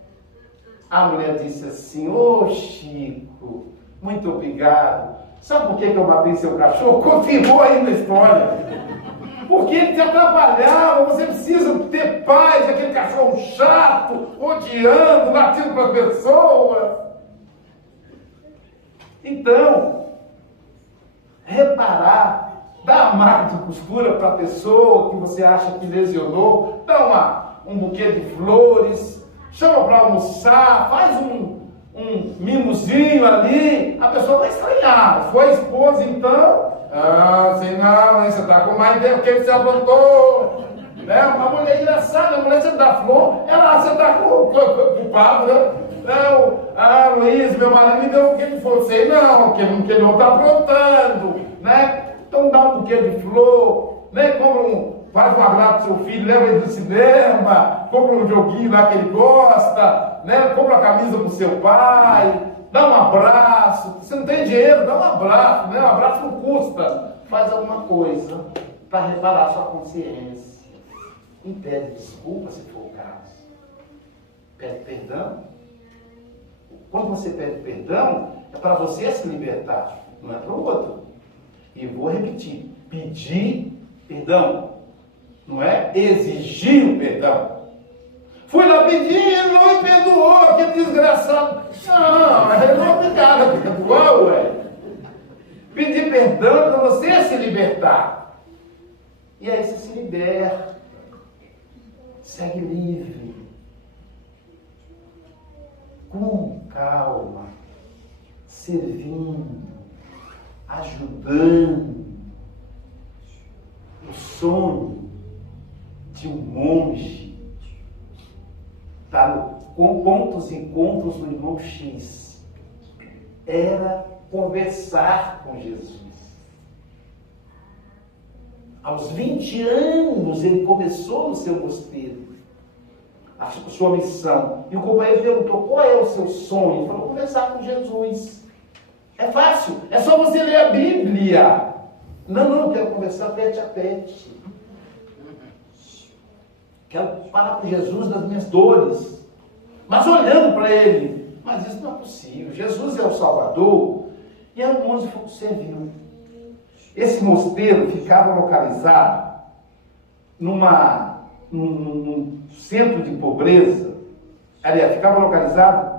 A mulher disse assim, ô Chico, muito obrigado. Sabe por que eu matei seu cachorro? Continuou aí na história. Porque ele te atrapalhava, você precisa ter paz, aquele cachorro chato, odiando, latindo para as pessoas. Então, reparar, dar a máquina de costura para a pessoa que você acha que lesionou, dá um buquê de flores, chama para almoçar, faz um mimozinho ali, a pessoa vai estranhar. Foi a esposa, então, sei não, você está com mais tempo que você aprontou. Né? A mulher é engraçada, a mulher você dá flor, você está com o papo, né? Não, Luiz, meu marido me deu o que ele for, sei não, que ele não está aprontando, né? Então dá um buquê de flor, né? Faz um agrado pro seu filho, leva ele no cinema, compra um joguinho lá que ele gosta, né? Compra a camisa pro seu pai, dá um abraço. Se não tem dinheiro, dá um abraço, né? Um abraço não custa. Faz alguma coisa para reparar sua consciência. E pede desculpa, se for o caso. Pede perdão. Quando você pede perdão, é para você se libertar, não é para o outro. E vou repetir, pedir perdão. Não é exigir o perdão. Fui lá pedir e ele não me perdoou, que desgraçado. Não, ele não é obrigado a perdoar, ué. Pedir perdão é para você se libertar. E aí você se liberta. Segue livre. Com calma. Servindo. Ajudando. O sonho de um monge está com pontos e encontros no irmão X. Era conversar com Jesus. Aos 20 anos ele começou no seu mosteiro a sua missão. E o companheiro perguntou, qual é o seu sonho? Ele falou, conversar com Jesus. É fácil, é só você ler a Bíblia. Não, eu quero conversar tete a tete. Quero falar com Jesus das minhas dores. Mas olhando para ele. Mas isso não é possível. Jesus é o Salvador. E era um monge servil. Esse mosteiro ficava localizado numa num centro de pobreza, aliás, ficava localizado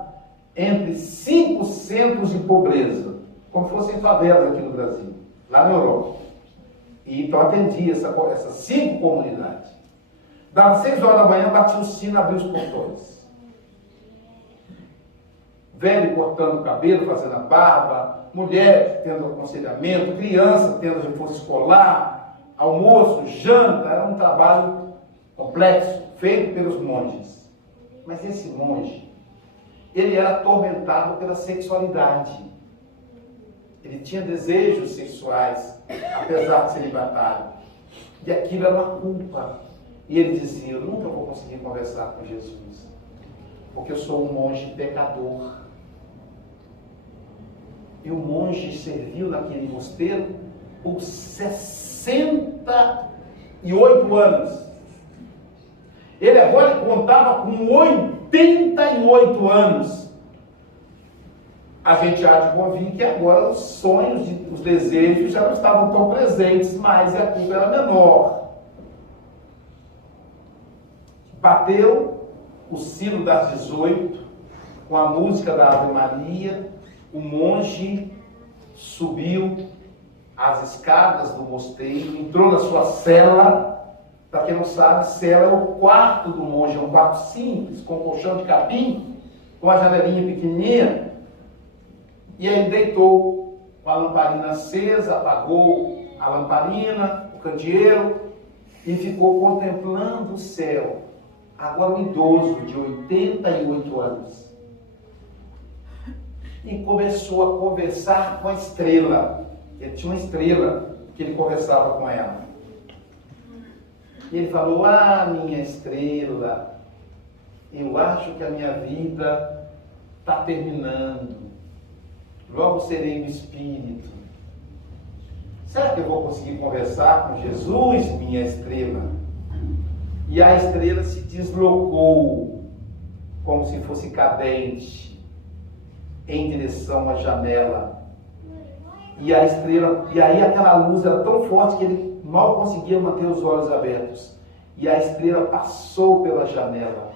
entre 5 centros de pobreza, como fossem favelas aqui no Brasil, lá na Europa. E então atendia essas 5 comunidades. Das 6 horas da manhã, batia o sino e abria os portões. Velho cortando o cabelo, fazendo a barba, mulher tendo aconselhamento, criança tendo reforço escolar, almoço, janta. Era um trabalho complexo, feito pelos monges. Mas esse monge, ele era atormentado pela sexualidade. Ele tinha desejos sexuais, apesar de celibatário. E aquilo era uma culpa. E ele dizia, eu nunca vou conseguir conversar com Jesus, porque eu sou um monge pecador. E o monge serviu naquele mosteiro por 68 anos. Ele agora contava com 88 anos. A gente há de convir que agora os sonhos, os desejos já não estavam tão presentes, mas a culpa era menor. Bateu o sino das 18, com a música da Ave Maria, o monge subiu as escadas do mosteiro, entrou na sua cela. Para quem não sabe, cela é o quarto do monge, é um quarto simples, com colchão de capim, com a janelinha pequenininha. E aí deitou com a lamparina acesa, apagou a lamparina, o candeeiro, e ficou contemplando o céu. Agora um idoso de 88 anos. E começou a conversar com a estrela. Ele tinha uma estrela que ele conversava com ela. E ele falou, minha estrela, eu acho que a minha vida está terminando. Logo serei um espírito. Será que eu vou conseguir conversar com Jesus, minha estrela? E a estrela se deslocou, como se fosse cadente, em direção à janela. E a estrela, e aí aquela luz era tão forte que ele mal conseguia manter os olhos abertos. E a estrela passou pela janela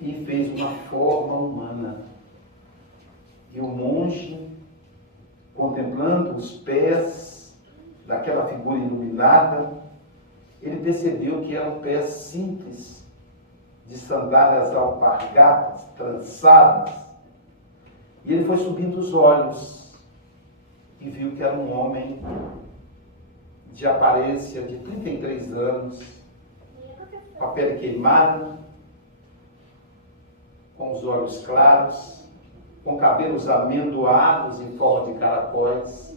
e fez uma forma humana. E o monge, contemplando os pés daquela figura iluminada, ele percebeu que eram pés simples, de sandálias alpargatas, trançadas. E ele foi subindo os olhos e viu que era um homem de aparência de 33 anos, com a pele queimada, com os olhos claros, com cabelos amendoados em forma de caracóis,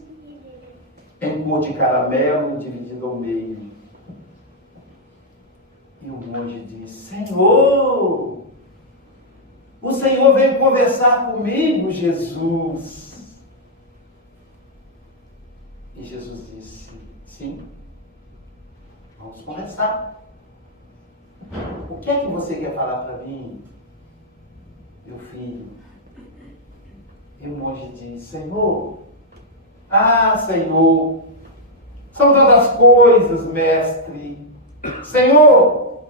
em cor de caramelo, dividido ao meio. E o monge disse, Senhor, o Senhor veio conversar comigo, Jesus. E Jesus disse, sim, vamos conversar. O que é que você quer falar para mim, meu filho? E o monge disse, Senhor, Senhor, são tantas coisas, mestre. Senhor,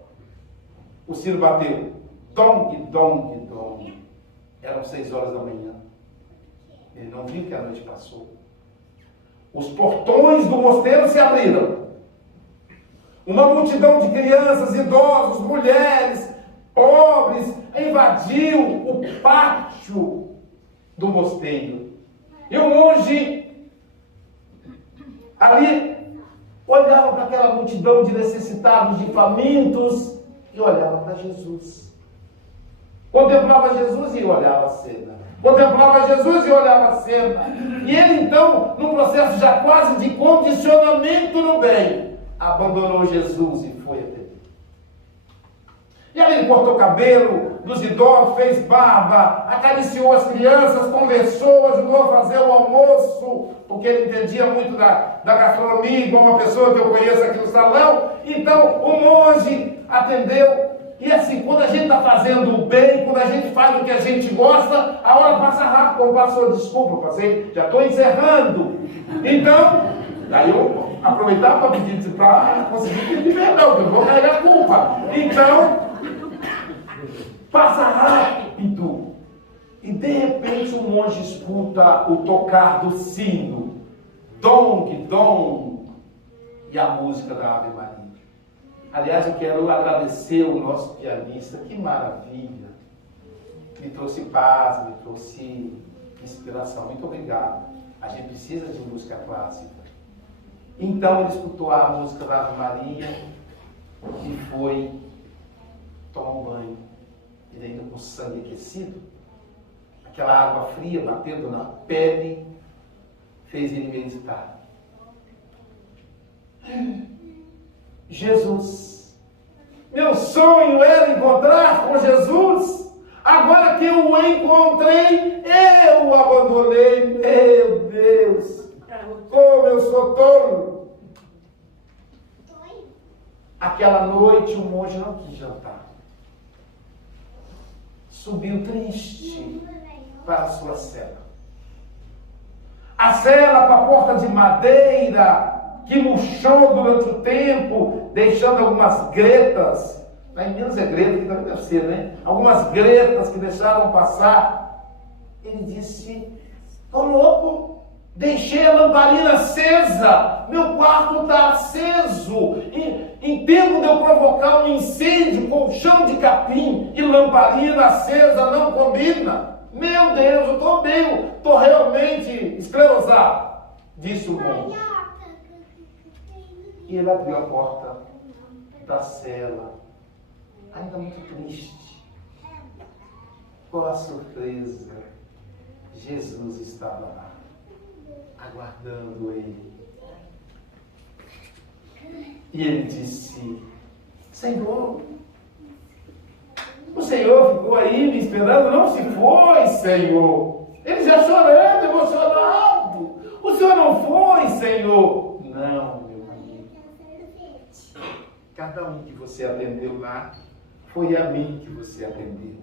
o sino bateu, dong, dong, dong. Eram 6 horas da manhã. Ele não viu que a noite passou. Os portões do mosteiro se abriram. Uma multidão de crianças, idosos, mulheres, pobres, invadiu o pátio do mosteiro. E o monge ali olhava para aquela multidão de necessitados, de famintos, e olhava para Jesus. Contemplava Jesus e olhava a cena. Contemplava Jesus e olhava a cena. E ele então, num processo já quase de condicionamento no bem, abandonou Jesus e foi até ele. E aí ele cortou o cabelo dos idosos, fez barba, acariciou as crianças, conversou, ajudou a fazer o almoço, porque ele entendia muito da gastronomia, igual uma pessoa que eu conheço aqui no salão. Então o monge atendeu. E assim, quando a gente está fazendo o bem, quando a gente faz o que a gente gosta, a hora passa rápido. Como passou, desculpa, passei, já estou encerrando. Então, aí aproveitar para pedir para conseguir pedir perdão, que eu vou carregar a culpa. Então, passa rápido. E de repente o monge escuta o tocar do sino. Dong, dong. E a música da Ave Maria. Aliás, eu quero agradecer o nosso pianista. Que maravilha. Me trouxe paz, me trouxe inspiração. Muito obrigado. A gente precisa de música clássica. Então ele escutou a música da Ave Maria e foi tomar um banho. E ainda com o sangue aquecido, aquela água fria batendo na pele, fez ele meditar. Jesus, meu sonho era encontrar com Jesus. Agora que eu o encontrei, eu o abandonei. Meu Deus, como eu sou tolo. Aquela noite o monge não quis jantar. Subiu triste para a sua cela. A cela com a porta de madeira que murchou durante o tempo, deixando algumas gretas. Lá em Minas é greta, que também deve ser, né? Algumas gretas que deixaram passar. Ele disse: tô louco, deixei a lamparina acesa, meu quarto está aceso. Em tempo de eu provocar um incêndio, colchão de capim e lamparina acesa não combina. Meu Deus, eu estou realmente esclerosado, disse o monge. E ele abriu a porta da cela, ainda muito triste. Qual a surpresa? Jesus estava lá, aguardando ele. E ele disse: Senhor, o Senhor ficou aí me esperando? Não se foi, Senhor. Ele já chorando, emocionado. O Senhor não foi, Senhor. Não, meu amigo. Cada um que você atendeu lá, foi a mim que você atendeu.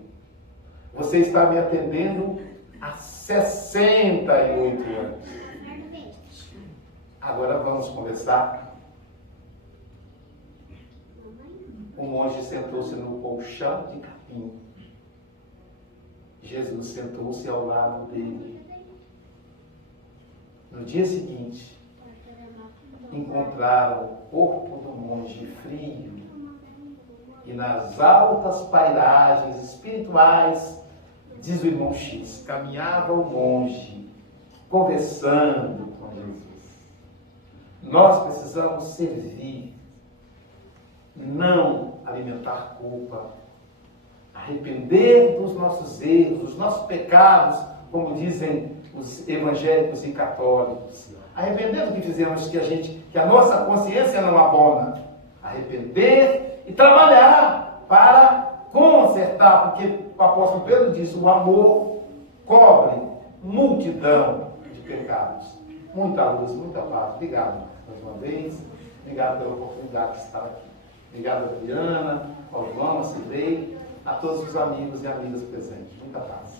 Você está me atendendo há 68 anos. Agora vamos conversar. O monge sentou-se no colchão de capim. Jesus sentou-se ao lado dele. No dia seguinte, encontraram o corpo do monge frio. E nas altas pairagens espirituais, diz o irmão X, caminhava o monge, conversando com Jesus. Nós precisamos servir, não alimentar culpa, arrepender dos nossos erros, dos nossos pecados, como dizem os evangélicos e católicos. Arrepender do que fizemos que a nossa consciência não abona. Arrepender e trabalhar para consertar, porque o apóstolo Pedro disse: o amor cobre multidão de pecados. Muita luz, muita paz. Obrigado mais uma vez. Obrigado pela oportunidade de estar aqui. Obrigado a Adriana, ao João, a Cirlei, a todos os amigos e amigas presentes. Muita paz.